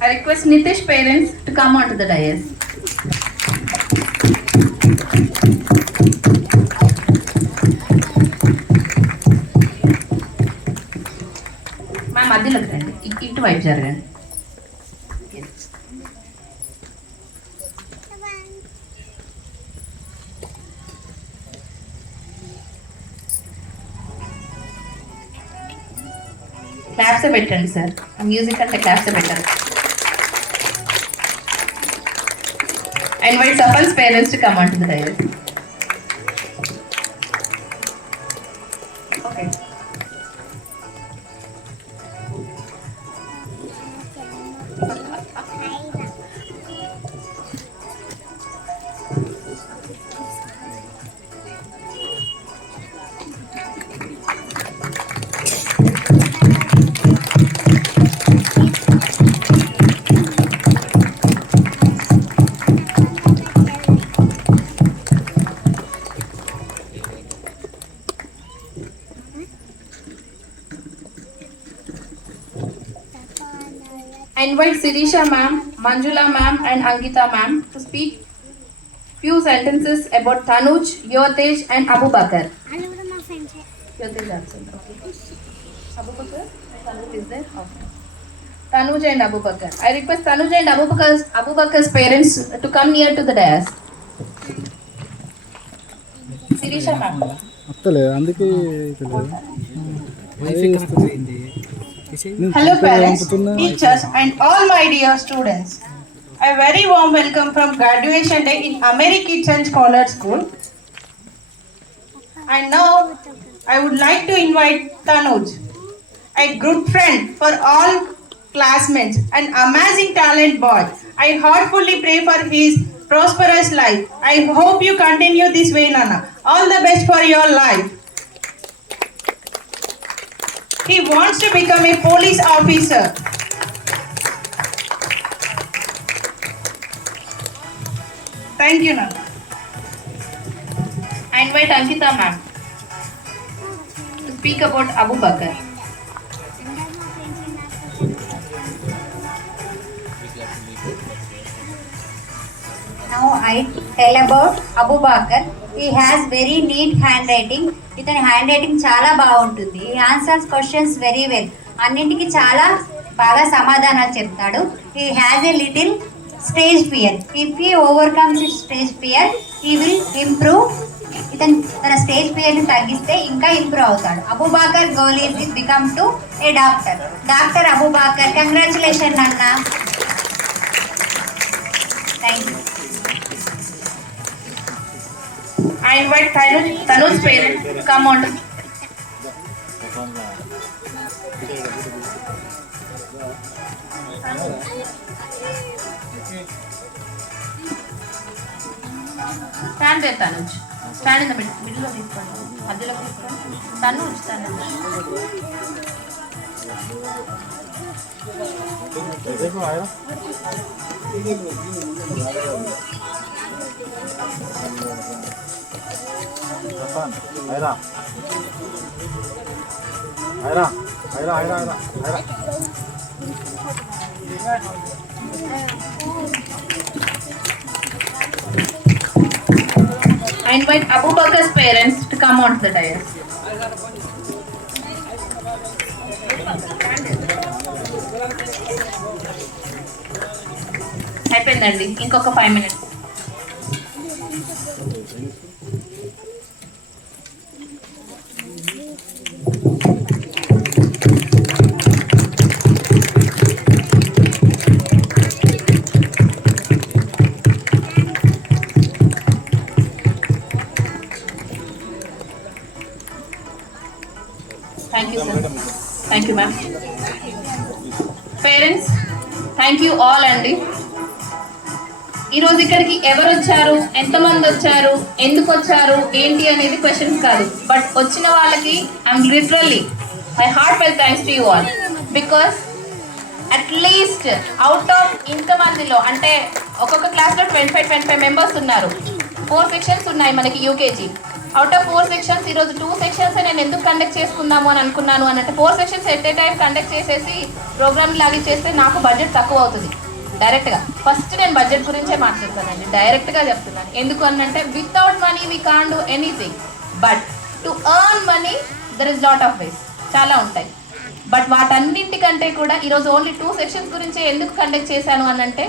I request Nitish parents to come onto the dais. మా మధ్యలోకి రండి, ఇటు వైపు జరగండి. క్లాప్స్ పెట్టండి సార్, మ్యూజిక్ అంటే క్లాప్స్ పెట్టండి. I I invite Sapal's parents to come onto the dais. Okay. I invite Sirisha ma'am, Manjula ma'am and Ankita ma'am to speak few sentences about Tanuj, Yotesh and Abu Bakar. Yotesh is absent. Okay. Abu Bakar? Tanuj is there? Okay. Tanuj and Abu Bakar. I request Tanuj and Abu Bakar's parents to come near to the dais. Sirisha ma'am. Hello parents, teachers and all my dear students. A very warm welcome from graduation day in American St. Scholar School. And now I would like to invite Tanuj, a good friend for all classmates, an amazing talent boy. I heartfully pray for his prosperous life. I hope you continue this way, Nana. All the best for your life. He wants to become a police officer. Thank you, Nana. I invite Ankita ma'am to speak about Abu Bakar. Now I tell about Abu Bakar. He has very neat handwriting. ఇతని hand writing చాలా బాగుంటుంది. He answers questions very well. అన్నింటికి చాలా బాగా సమాధానాలు చెప్తాడు. He has a little stage fear. If he overcomes his stage fear, he will improve. తన stage ఫియర్ని తగ్గిస్తే ఇంకా ఇంప్రూవ్ అవుతాడు. Abubakar goal is become to a doctor. Doctor Abubakar, congratulation అన్న. Thank you. I invite Tanu's parents to come on. Stand there, Tanuj. Stand in the middle of this one. Madhyalo తీసుకోండి. Tanuj, I invite Abu Bakar's parents to come onto the dais. అయిపోయిందండి, ఇంకొక 5 minutes. Thank you, sir. Thank you, ma'am. Parents, thank you all అండి. ఈరోజు ఇక్కడికి ఎవరు వచ్చారు, ఎంతమంది వచ్చారు, ఎందుకు వచ్చారు, ఏంటి అనేది క్వశ్చన్స్ కాదు. బట్ వచ్చిన వాళ్ళకి I'm literally my heart fell thanks to you all. Because at least out of ఇంతమందిలో, అంటే ఒక్కొక్క క్లాస్లో 25 మెంబర్స్ ఉన్నారు. 4 సెక్షన్స్ ఉన్నాయి మనకి యూకేజీ. అవుట్ ఆఫ్ 4 సెక్షన్స్ ఈరోజు 2 సెక్షన్స్ నేను ఎందుకు కండక్ట్ చేసుకుందాము అని అనుకున్నాను అని అంటే 4 sections at a time conduct చేసేసి ప్రోగ్రామ్ లాగా చేస్తే నాకు బడ్జెట్ తక్కువ అవుతుంది. డైరెక్ట్గా ఫస్ట్ నేను బడ్జెట్ గురించే మాట్లాడతానండి, డైరెక్ట్గా చెప్తున్నాను. ఎందుకు అనంటే without money we can do anything, but to earn money there is lot of ways, చాలా ఉంటాయి. బట్ వాటన్నింటికంటే కూడా ఈరోజు ఓన్లీ 2 సెక్షన్స్ గురించే ఎందుకు కండక్ట్ చేశాను అని అంటే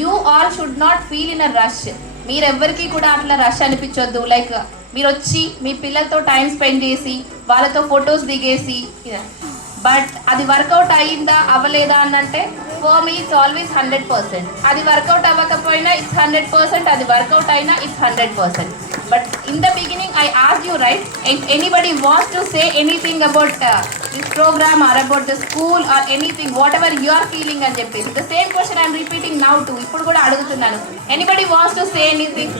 you all should not feel in a rush. మీరెవ్వరికీ కూడా అట్లా రష్ అనిపించొద్దు. లైక్ మీరు వచ్చి మీ పిల్లలతో టైం స్పెండ్ చేసి వాళ్ళతో ఫొటోస్ దిగేసి, బట్ అది వర్కౌట్ అయ్యిందా అవ్వలేదా అనంటే for me it's always 100%. అది వర్కౌట్ అవ్వకపోయినా it's 100%, అది వర్కౌట్ అయినా it's 100%. But in the beginning I asked you, right, if anybody wants to say anything about this program or about the school or anything, whatever you are feeling అని చెప్పేసి, the same question I am repeating now too. ఇప్పుడు కూడా అడుగుతున్నాను, anybody wants to say anything?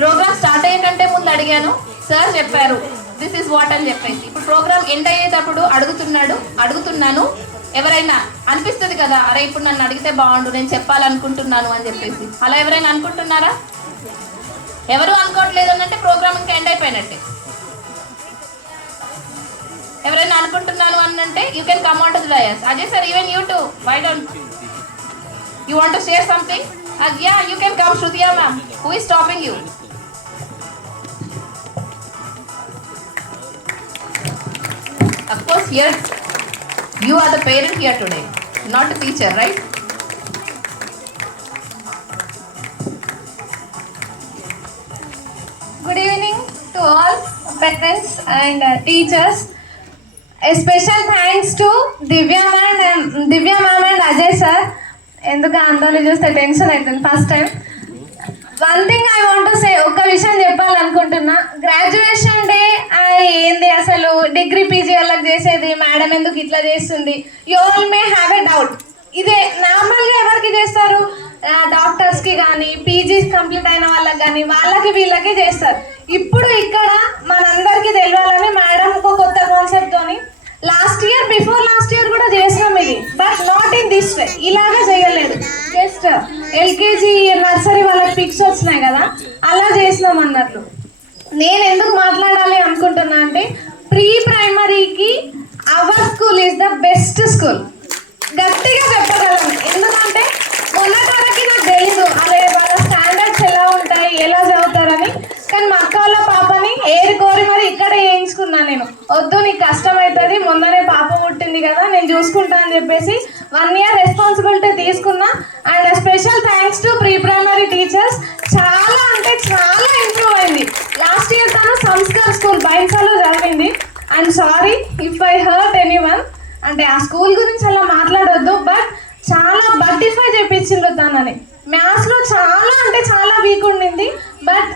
Program start అయ్యేటంటే ముందు అడిగాను, సార్ చెప్పారు this is what అని చెప్పేసి. ఇప్పుడు ప్రోగ్రామ్ ఎండ్ అయ్యేటప్పుడు అడుగుతున్నాను, ఎవరైనా అనిపిస్తుంది కదా, అరే ఇప్పుడు నన్ను అడిగితే బాగుండు, నేను చెప్పాలనుకుంటున్నాను అని చెప్పేసి. అలా ఎవరైనా అనుకుంటున్నారా? ఎవరు అనుకోవట్లేదు అంటే ప్రోగ్రామ్ ఇంకా ఎండ్ అయిపోయినట్టే. ఎవరైనా అనుకుంటున్నాను అని అంటే you can come on to the dais. Ajay sir, even you too, why don't you want to share something? Yeah, you can come. Shrutia ma'am, who is stopping you? Of course, here you are the parent here today, not a teacher, right? Good evening to all parents and teachers. A special thanks to Divya ma'am and Ajay sir. ఎందుకు అందరిని చూస్తే టెన్షన్ అవుతుంది first time. One thing I want to say, ఒక్క విషయం చెప్పాలనుకుంటున్నా. Graduation day ఏంది అసలు, degree PG వాళ్ళకి చేసేది, మేడం ఎందుకు ఇట్లా చేస్తుంది? You all may have a doubt. ఇదే నార్మల్గా ఎవరికి చేస్తారు? డాక్టర్స్కి కానీ పీజీ కంప్లీట్ అయిన వాళ్ళకి కానీ వాళ్ళకి వీళ్ళకి చేస్తారు. ఇప్పుడు ఇక్కడ మనందరికీ తెలియాలని మేడం ఒక కొత్త కాన్సెప్ట్తోని బిఫోర్ లాస్ట్ ఇయర్ కూడా చేసినాం ఇది, but not in this way. ఇలాగా చేయలేదు, జస్ట్ ఎల్కేజీ నర్సరీ వాళ్ళకి పిక్స్ వచ్చినాయి కదా, అలా చేసినాం అన్నట్లు. నేను ఎందుకు మాట్లాడాలి అనుకుంటున్నా అంటే, ప్రీ ప్రైమరీకి our school is the best school. గట్టిగా చెప్పగలను, ఎందుకంటే మొన్నటి వరకు నాకు తెలీదు అదే వాళ్ళ స్టాండర్డ్స్ ఎలా ఉంటాయి, ఎలా చదువుతారని. కానీ మా అక్క వాళ్ళ పాపని ఏది కోరి మరి ఇక్కడ చేయించుకున్నా నేను. వద్దు, నీకు కష్టమవుతుంది, మొన్ననే పాప పుట్టింది కదా, నేను చూసుకుంటా అని చెప్పేసి 1 year రెస్పాన్సిబిలిటీ తీసుకున్నా. And special thanks to pre primary teachers. చాలా అంటే చాలా ఇంప్రూవ్ అయింది. లాస్ట్ ఇయర్ తను సంస్కార్ స్కూల్ బైన్సాలో చదివింది. And sorry if I hurt anyone, అంటే ఆ స్కూల్ గురించి అలా మాట్లాడొద్దు, బట్ చాలా బట్టిఫై చేయించిండ్రు తనని. మ్యాథ్స్లో చాలా అంటే చాలా వీక్ ఉండింది, బట్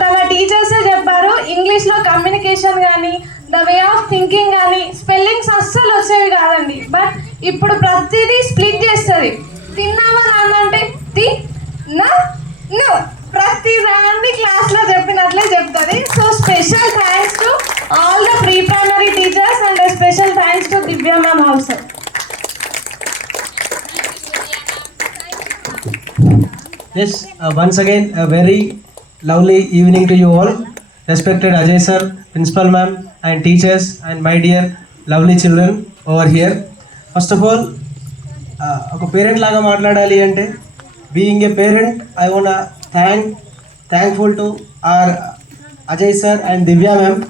తన టీచర్సే చెప్పారు ఇంగ్లీష్లో కమ్యూనికేషన్ కానీ ద వే ఆఫ్ థింకింగ్ కానీ స్పెల్లింగ్స్ అస్సలు వచ్చేవి కాదండి. బట్ ఇప్పుడు ప్రతిదీ స్ప్లిట్ చేస్తుంది. తిన్నావా నాన్న అంటే ప్రతి దాన్ని క్లాస్లో చెప్పినట్లే చెప్తుంది. So special thanks to all the pre primary teachers and special thanks to Divya ma'am also. Yes, once again a very lovely evening to you all, respected Ajay sir, principal ma'am and teachers and my dear lovely children over here. First of all, ఒక parent లాగా మాట్లాడాలి అంటే, being a parent I want thankful to our Ajay sir and Divya ma'am.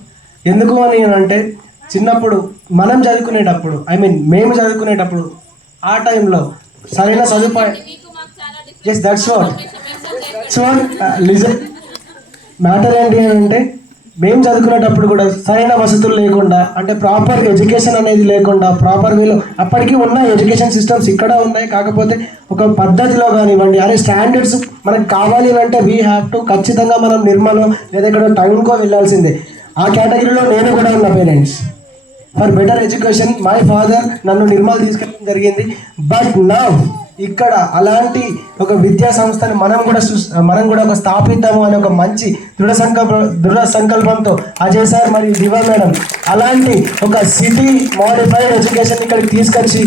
ఎందుకు అని అంటే, చిన్నప్పుడు మనం చదువుకునేటప్పుడు, మేము చదువుకునేటప్పుడు ఆ టైంలో సరైన సదుపాయం, yes that's what listen matter ఏంటి అని అంటే, మేము చదువుకునేటప్పుడు కూడా సరైన వసతులు లేకుండా, అంటే ప్రాపర్ ఎడ్యుకేషన్ అనేది లేకుండా, ప్రాపర్ వేలో అప్పటికీ ఉన్న ఎడ్యుకేషన్ సిస్టమ్స్ ఇక్కడ ఉన్నాయి, కాకపోతే ఒక పద్ధతిలో కానివ్వండి, అదే స్టాండర్డ్స్ మనకు కావాలి అంటే వీ హ్యావ్ టు ఖచ్చితంగా మనం నిర్మలో లేదా ఇక్కడ టౌన్కో వెళ్ళాల్సిందే. ఆ కేటగిరీలో నేను కూడా ఉన్న parents. For better education my father నన్ను నిర్మల్ తీసుకెళ్ళడం జరిగింది. బట్ నౌ ఇక్కడ అలాంటి ఒక విద్యా సంస్థని మనం కూడా ఒక స్థాపిద్దాము అనే ఒక మంచి దృఢ సంకల్పంతో అజయ్ సార్ మరియు దివా మేడం అలాంటి ఒక సిటీ మోడిఫైడ్ ఎడ్యుకేషన్ ఇక్కడికి తీసుకొచ్చి,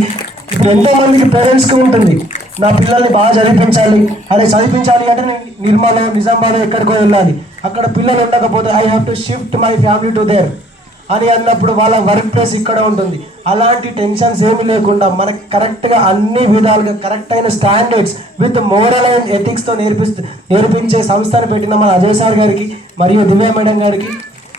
ఇప్పుడు ఎంతో మందికి పేరెంట్స్కి ఉంటుంది, నా పిల్లల్ని బాగా చదివించాలి అంటే నేను నిర్మల్ నిజామాబాద్ ఎక్కడికో వెళ్ళాలి, అక్కడ పిల్లలు ఉండకపోతే I have to shift my family to their అని అన్నప్పుడు వాళ్ళ వర్క్ ప్లేస్ ఇక్కడ ఉంటుంది. అలాంటి టెన్షన్స్ ఏమీ లేకుండా మనకు కరెక్ట్గా అన్ని విధాలుగా కరెక్ట్ అయిన స్టాండర్డ్స్ విత్ మోరల్ అండ్ ఎథిక్స్తో నేర్పించే సంస్థను పెట్టిన మన అజయ్ సార్ గారికి మరియు దివ్య మేడం గారికి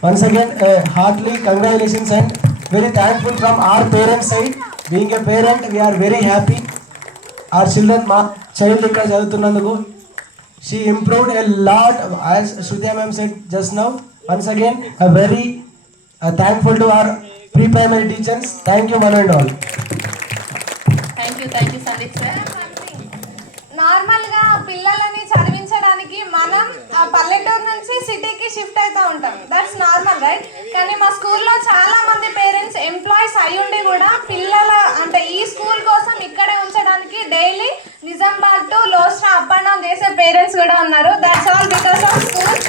once again heartly congratulations and very thankful from our parents side. Being a parent we are very happy our children, మా చైల్డ్ ఇక్కడ చదువుతున్నందుకు. She improved a lot as Shrutia ma'am said just now. Once again a very thankful to our pre-primary teachers. Thank you one and all. Thank you Sandeep సార్. నార్మల్గా పిల్లలని చదివించడానికి మనం ఆ పల్లెటూరు నుంచి సిటీకి షిఫ్ట్ అవుతూ ఉంటాం. That's normal right. కానీ మా స్కూల్లో చాలా మంది పేరెంట్స్ ఎంప్లాయీస్ అయ్యుండి కూడా పిల్లల అంటే ఈ స్కూల్ కోసం ఇక్కడే ఉంచడానికి డైలీ నిజామాబాద్ టు లోస్ట్రా అప్ అండ్ డౌన్ చేసే పేరెంట్స్ కూడా ఉన్నారు. That's all because of school.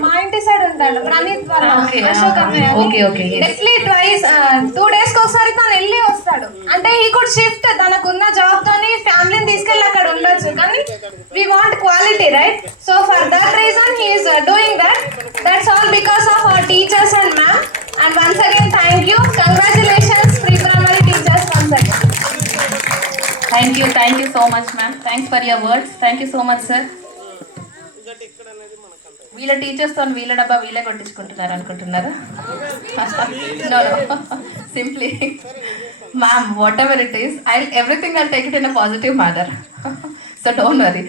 మా ఇంటి సైడ్ ఉంటాడు ప్రణీత్ వాళ్ళ అశోక్ అన్నయ్య. డైలీ ట్వైస్ 2 days ఒకసారి తను వెళ్ళి వస్తాడు. అంటే ఈ కుడ్ షిఫ్ట్ తనకున్న జాబ్ తోని ఫ్యామిలీని తీసుకెళ్ళి అక్కడ ఉండొచ్చు. కానీ we want quality right. So for that reason he is doing that. That's all because of our teachers and ma'am. And once again thank you. Congratulations pre primary teachers once again. Thank you so much ma'am. Thanks for your words. Thank you so much sir. వీళ్ళ టీచర్స్తో వీళ్ళ డబ్బా వీళ్ళే కొట్టించుకుంటున్నారు అనుకుంటున్నారా? No simply ma'am whatever it is everything I'll take it in a positive manner. So don't worry.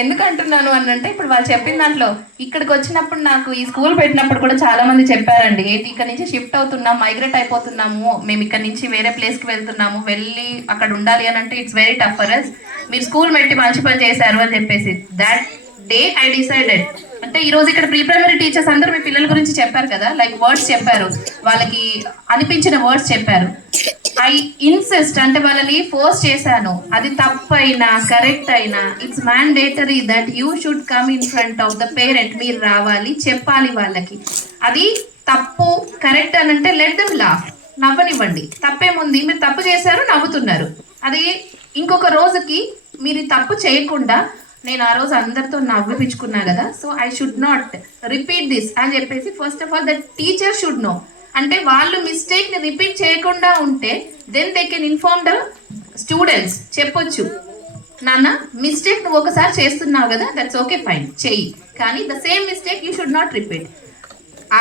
ఎందుకు అంటున్నాను అని అంటే ఇప్పుడు వాళ్ళు చెప్పిన దాంట్లో ఇక్కడికి వచ్చినప్పుడు నాకు ఈ స్కూల్ పెట్టినప్పుడు కూడా చాలా మంది చెప్పారండి, ఇక్కడ నుంచి షిఫ్ట్ అవుతున్నాం, మైగ్రేట్ అయిపోతున్నాము, మేము ఇక్కడ నుంచి వేరే ప్లేస్కి వెళ్తున్నాము, వెళ్ళి అక్కడ ఉండాలి అని అంటే it's very tough for us. మీరు స్కూల్ పెట్టి మంచి పని చేశారు అని చెప్పేసి దట్ డే ఐ డిసైడెడ్. అంటే ఈ రోజు ఇక్కడ ప్రీ ప్రైమరీ టీచర్స్ అందరూ మీ పిల్లల గురించి చెప్పారు కదా, లైక్ వర్డ్స్ చెప్పారు, వాళ్ళకి అనిపించిన వర్డ్స్ చెప్పారు. ఐ ఇన్సిస్ట్ అంటే వాళ్ళని ఫోర్స్ చేశాను. అది తప్పైనా కరెక్ట్ అయినా it's mandatory that you should come in front of the parent. మీరు రావాలి, చెప్పాలి వాళ్ళకి. అది తప్పు కరెక్ట్ అని అంటే లెట్ దెమ్ లాఫ్, నవ్వనివ్వండి. తప్పేముంది, మీరు తప్పు చేశారు, నవ్వుతున్నారు. అది ఇంకొక రోజుకి మీరు తప్పు చేయకుండా నేను ఆ రోజు అందరితో నవ్విపించుకున్నా కదా, so I should not repeat this అని చెప్పేసి first of all the teacher should know. అంటే వాళ్ళు మిస్టేక్ని రిపీట్ చేయకుండా ఉంటే then they can inform the students. చెప్పొచ్చు, నాన్న మిస్టేక్ నువ్వు ఒకసారి చేస్తున్నావు కదా, దట్స్ ఓకే ఫైన్ చెయ్యి, కానీ the same mistake you should not repeat.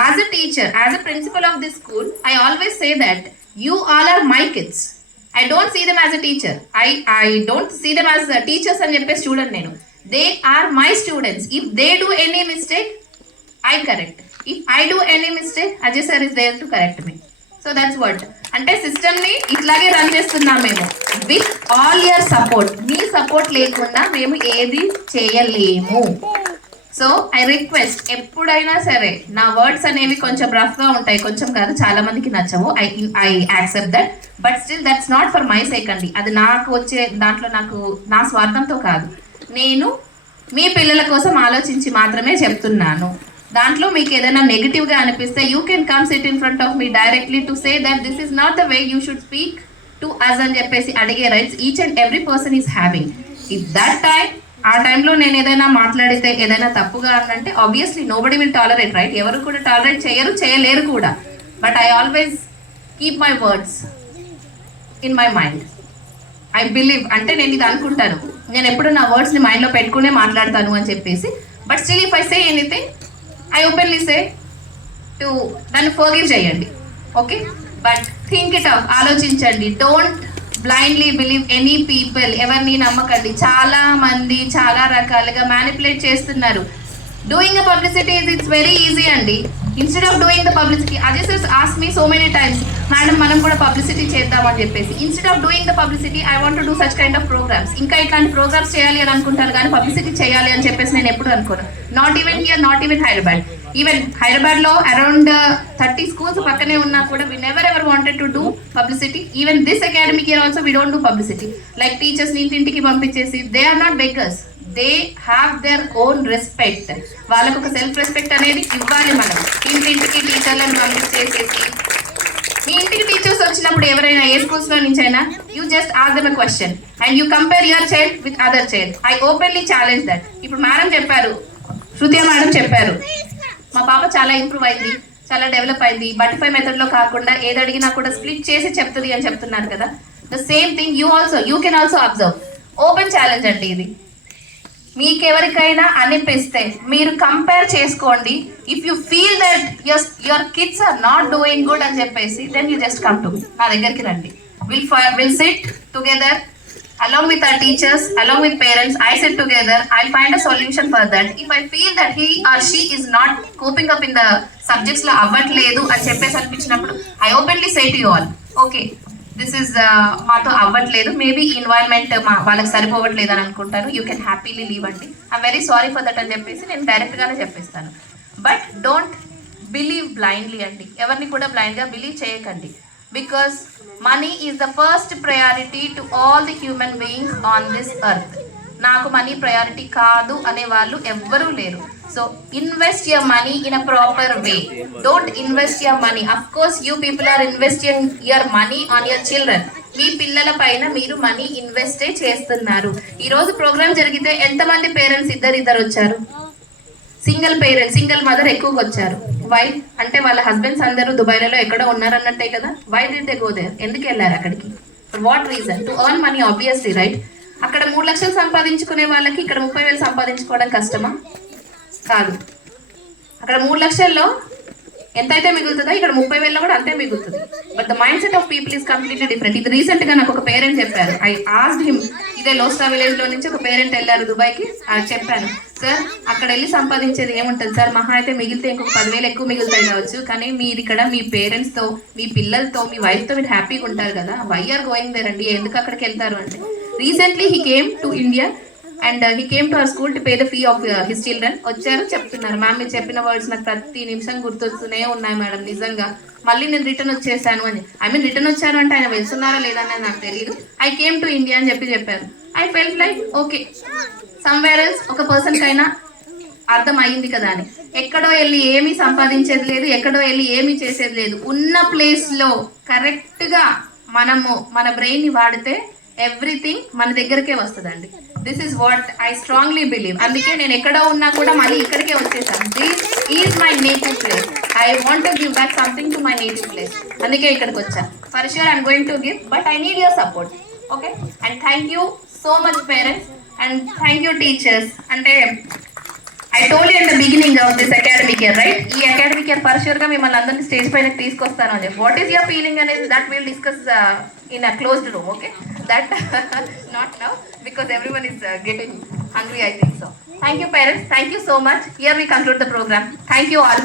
As a teacher, as a principal of this school, I always say that you all are my kids. I don't see them as a teacher. I don't see them as teachers అని చెప్పే స్టూడెంట్ నేను. They are my students. If they do any mistake, I correct. If I do any mistake, Ajay sir is there to correct me. So that's what. అంటే సిస్టమ్ని ఇట్లాగే రన్ చేస్తున్నాం మేము with all your support. మీ సపోర్ట్ లేకుండా మేము ఏది చేయలేము. సో ఐ రిక్వెస్ట్, ఎప్పుడైనా సరే నా వర్డ్స్ అనేవి కొంచెం రఫ్గా ఉంటాయి, కొంచెం కాదు చాలా మందికి నచ్చవు, I accept that. But still that's not for my sake అండి. అది నాకు వచ్చే దాంట్లో నాకు నా స్వార్థంతో కాదు, నేను మీ పిల్లల కోసం ఆలోచించి మాత్రమే చెప్తున్నాను. దాంట్లో మీకు ఏదైనా నెగిటివ్గా అనిపిస్తే you can come sit in front of me directly to say that this is not the way you should speak to us అని చెప్పేసి అడిగే rights each and every person is having. If that time ఆ టైంలో నేను ఏదైనా మాట్లాడితే ఏదైనా తప్పుగా అంటే obviously nobody will tolerate right. ఎవరు కూడా టాలరేట్ చేయలేరు కూడా. But I always keep my words in my mind. I believe అంటే నేను ఇది అనుకుంటాను, నేను ఎప్పుడు నా వర్డ్స్ని మైండ్లో పెట్టుకునే మాట్లాడతాను అని చెప్పేసి. But still if I say anything I openly say to దాన్ని ఫర్గివ్ చేయండి, okay? But think it off, ఆలోచించండి. Don't blindly believe any people. ఎవరిని నమ్మకండి. చాలా మంది చాలా రకాలుగా మ్యానిపులేట్ చేస్తున్నారు. Doing the publicity it's very easy అండి. Instead of doing the publicity, Ajay sir ask me so many times, madam మనం కూడా పబ్లిసిటీ చేద్దామని చెప్పేసి. Instead of doing the publicity I want to do such kind of programs. ఇంకా ఇట్లాంటి ప్రోగ్రామ్స్ చేయాలి అని అనుకుంటాను, కానీ పబ్లిసిటీ చేయాలి అని చెప్పేసి నేను ఎప్పుడు అనుకోను. Not even here, not even Hyderabad. ఈవెన్ హైదరాబాద్లో అరౌండ్ 30 schools పక్కనే ఉన్నా కూడా we never ever wanted to do publicity. Even this academic year also we don't do publicity. Like teachers ని ఇంటింటికి పంపించేసి, they are not beggars. They have their own respect. వాళ్ళకు ఒక self respect అనేది ఇవ్వాలి మనం. ఇంటింటికి టీచర్లను పంపించేసేసి, మీ ఇంటికి టీచర్స్ వచ్చినప్పుడు ఎవరైనా ఏ స్కూల్స్లో నుంచి అయినా you just ask them a question and you compare your child with other child. I openly challenge that. ఇప్పుడు మేడం చెప్పారు, శృతి మేడం చెప్పారు, మా పాప చాలా ఇంప్రూవ్ అయింది, చాలా డెవలప్ అయింది, బటర్ఫ్లై మెథడ్లో కాకుండా ఏది అడిగినా కూడా స్ప్లిట్ చేసి చెప్తుంది అని చెప్తున్నారు కదా. The same thing you can also observe. Open challenge అంటే ఇది. మీకెవరికైనా అనిపిస్తే మీరు కంపేర్ చేసుకోండి. If you feel that your kids are not doing good అని చెప్పేసి, then you just come to me, నా దగ్గరికి రండి. Will sit together, along with our teachers, along with parents, I sit together, I'll find a solution for that. If I feel that he or she is not coping up in the subjects lo avvatledu అని చెప్పేసి అనిపించినప్పుడు I openly say to you all, okay, this is మాతో అవ్వట్లేదు, maybe environment వాళ్ళకి సరిపోవట్లేదు అని అనుకుంటారు, you can happily leave అండి, I'm very sorry for that అని చెప్పేసి నేను డైరెక్ట్గానే చెప్పేస్తాను. బట్ డోంట్ బిలీవ్ బ్లైండ్లీ అండి, ఎవరిని కూడా బ్లైండ్గా బిలీవ్ చేయకండి. Because money is the first priority to all the human beings on this earth. నాకు మనీ ప్రయారిటీ కాదు అనే వాళ్ళు ఎవ్వరూ లేరు. So invest your money in a proper way. Don't invest your money. Of course you people are investing your money on your children. మీ పిల్లల పైన మీరు మనీ ఇన్వెస్టే చేస్తున్నారు. ఈరోజు ప్రోగ్రామ్ జరిగితే ఎంతమంది పేరెంట్స్ ఇద్దరు వచ్చారు? సింగిల్ మదర్ ఎక్కువగా వచ్చారు. వై అంటే వాళ్ళ హస్బెండ్స్ అందరూ దుబాయ్లలో ఎక్కడో ఉన్నారన్నట్టే కదా. Why did they go there? ఎందుకు వెళ్ళారు అక్కడికి? For what reason? To earn money obviously, right? అక్కడ 3 లక్షలు సంపాదించుకునే వాళ్ళకి ఇక్కడ 30,000 సంపాదించుకోవడం కష్టమా? కాదు. అక్కడ 3 లక్షల్లో ఎంతైతే మిగులుతుందో ఇక్కడ 30,000లో కూడా అంతే మిగులుతుంది. But the mind set of people is completely different. ఇది రీసెంట్ గా నాకు ఒక పేరెంట్ చెప్పారు. ఐ ఆస్క్డ్ హిమ్, ఇదే లోస్టా విలేజ్ లో నుంచి ఒక పేరెంట్ వెళ్ళారు దుబాయ్కి. చెప్పాను, సార్ అక్కడ వెళ్ళి సంపాదించేది ఏముంటుంది సార్, మహా అయితే మిగిలితే ఇంకొక 10,000 ఎక్కువ మిగులుతాయి కావచ్చు, కానీ మీరు ఇక్కడ మీ పేరెంట్స్తో, మీ పిల్లలతో, మీ వైఫ్తో మీరు హ్యాపీగా ఉంటారు కదా, వై ఆర్ గోయింగ్ దేర్ అండి, ఎందుకు అక్కడికి వెళ్తారు అంటే, recently he came to India and he came to our school to pay the fee of his children. వచ్చారు, చెప్తున్నారు, మ్యామ్ మీరు చెప్పిన వర్డ్స్ నాకు ప్రతి నిమిషం గుర్తొస్తూనే ఉన్నాయి మేడం, నిజంగా మళ్ళీ నేను రిటర్న్ వచ్చేసాను అని. ఐ మీన్ రిటర్న్ వచ్చారు అంటే ఆయన వెళ్తున్నారా లేదా అనేది నాకు తెలియదు. ఐ కేమ్ టు ఇండియా అని చెప్పారు. I felt like okay, somewhere else ఒక పర్సన్ కైనా అర్థం అయింది కదా అని. ఎక్కడో వెళ్ళి ఏమీ సంపాదించేది లేదు, ఎక్కడో వెళ్ళి ఏమీ చేసేది లేదు. ఉన్న ప్లేస్లో కరెక్ట్గా మనము మన బ్రెయిన్ని వాడితే ఎవ్రీథింగ్ మన దగ్గరకే వస్తుందండి. This is what I strongly believe. అందుకే నేను ఎక్కడో ఉన్నా కూడా మళ్ళీ ఇక్కడికే వచ్చేసాను. This is my native place. I want to give back something to my native place. అందుకే ఇక్కడికి వచ్చా. For sure I'm going to give, but I need your support. Okay, and thank you so much parents and thank you teachers. అంటే I told you in the beginning of this academic year, right? ఈ academic year for sure గా మిమ్మల్ని అందరినీ స్టేజ్ పైన తీసుకొస్తాను అని చెప్పి. What is your feeling అనేది that will discuss in a closed room, okay? That not now because everyone is getting hungry, I think so. Thank you parents, thank you so much. Here we conclude the program. Thank you all.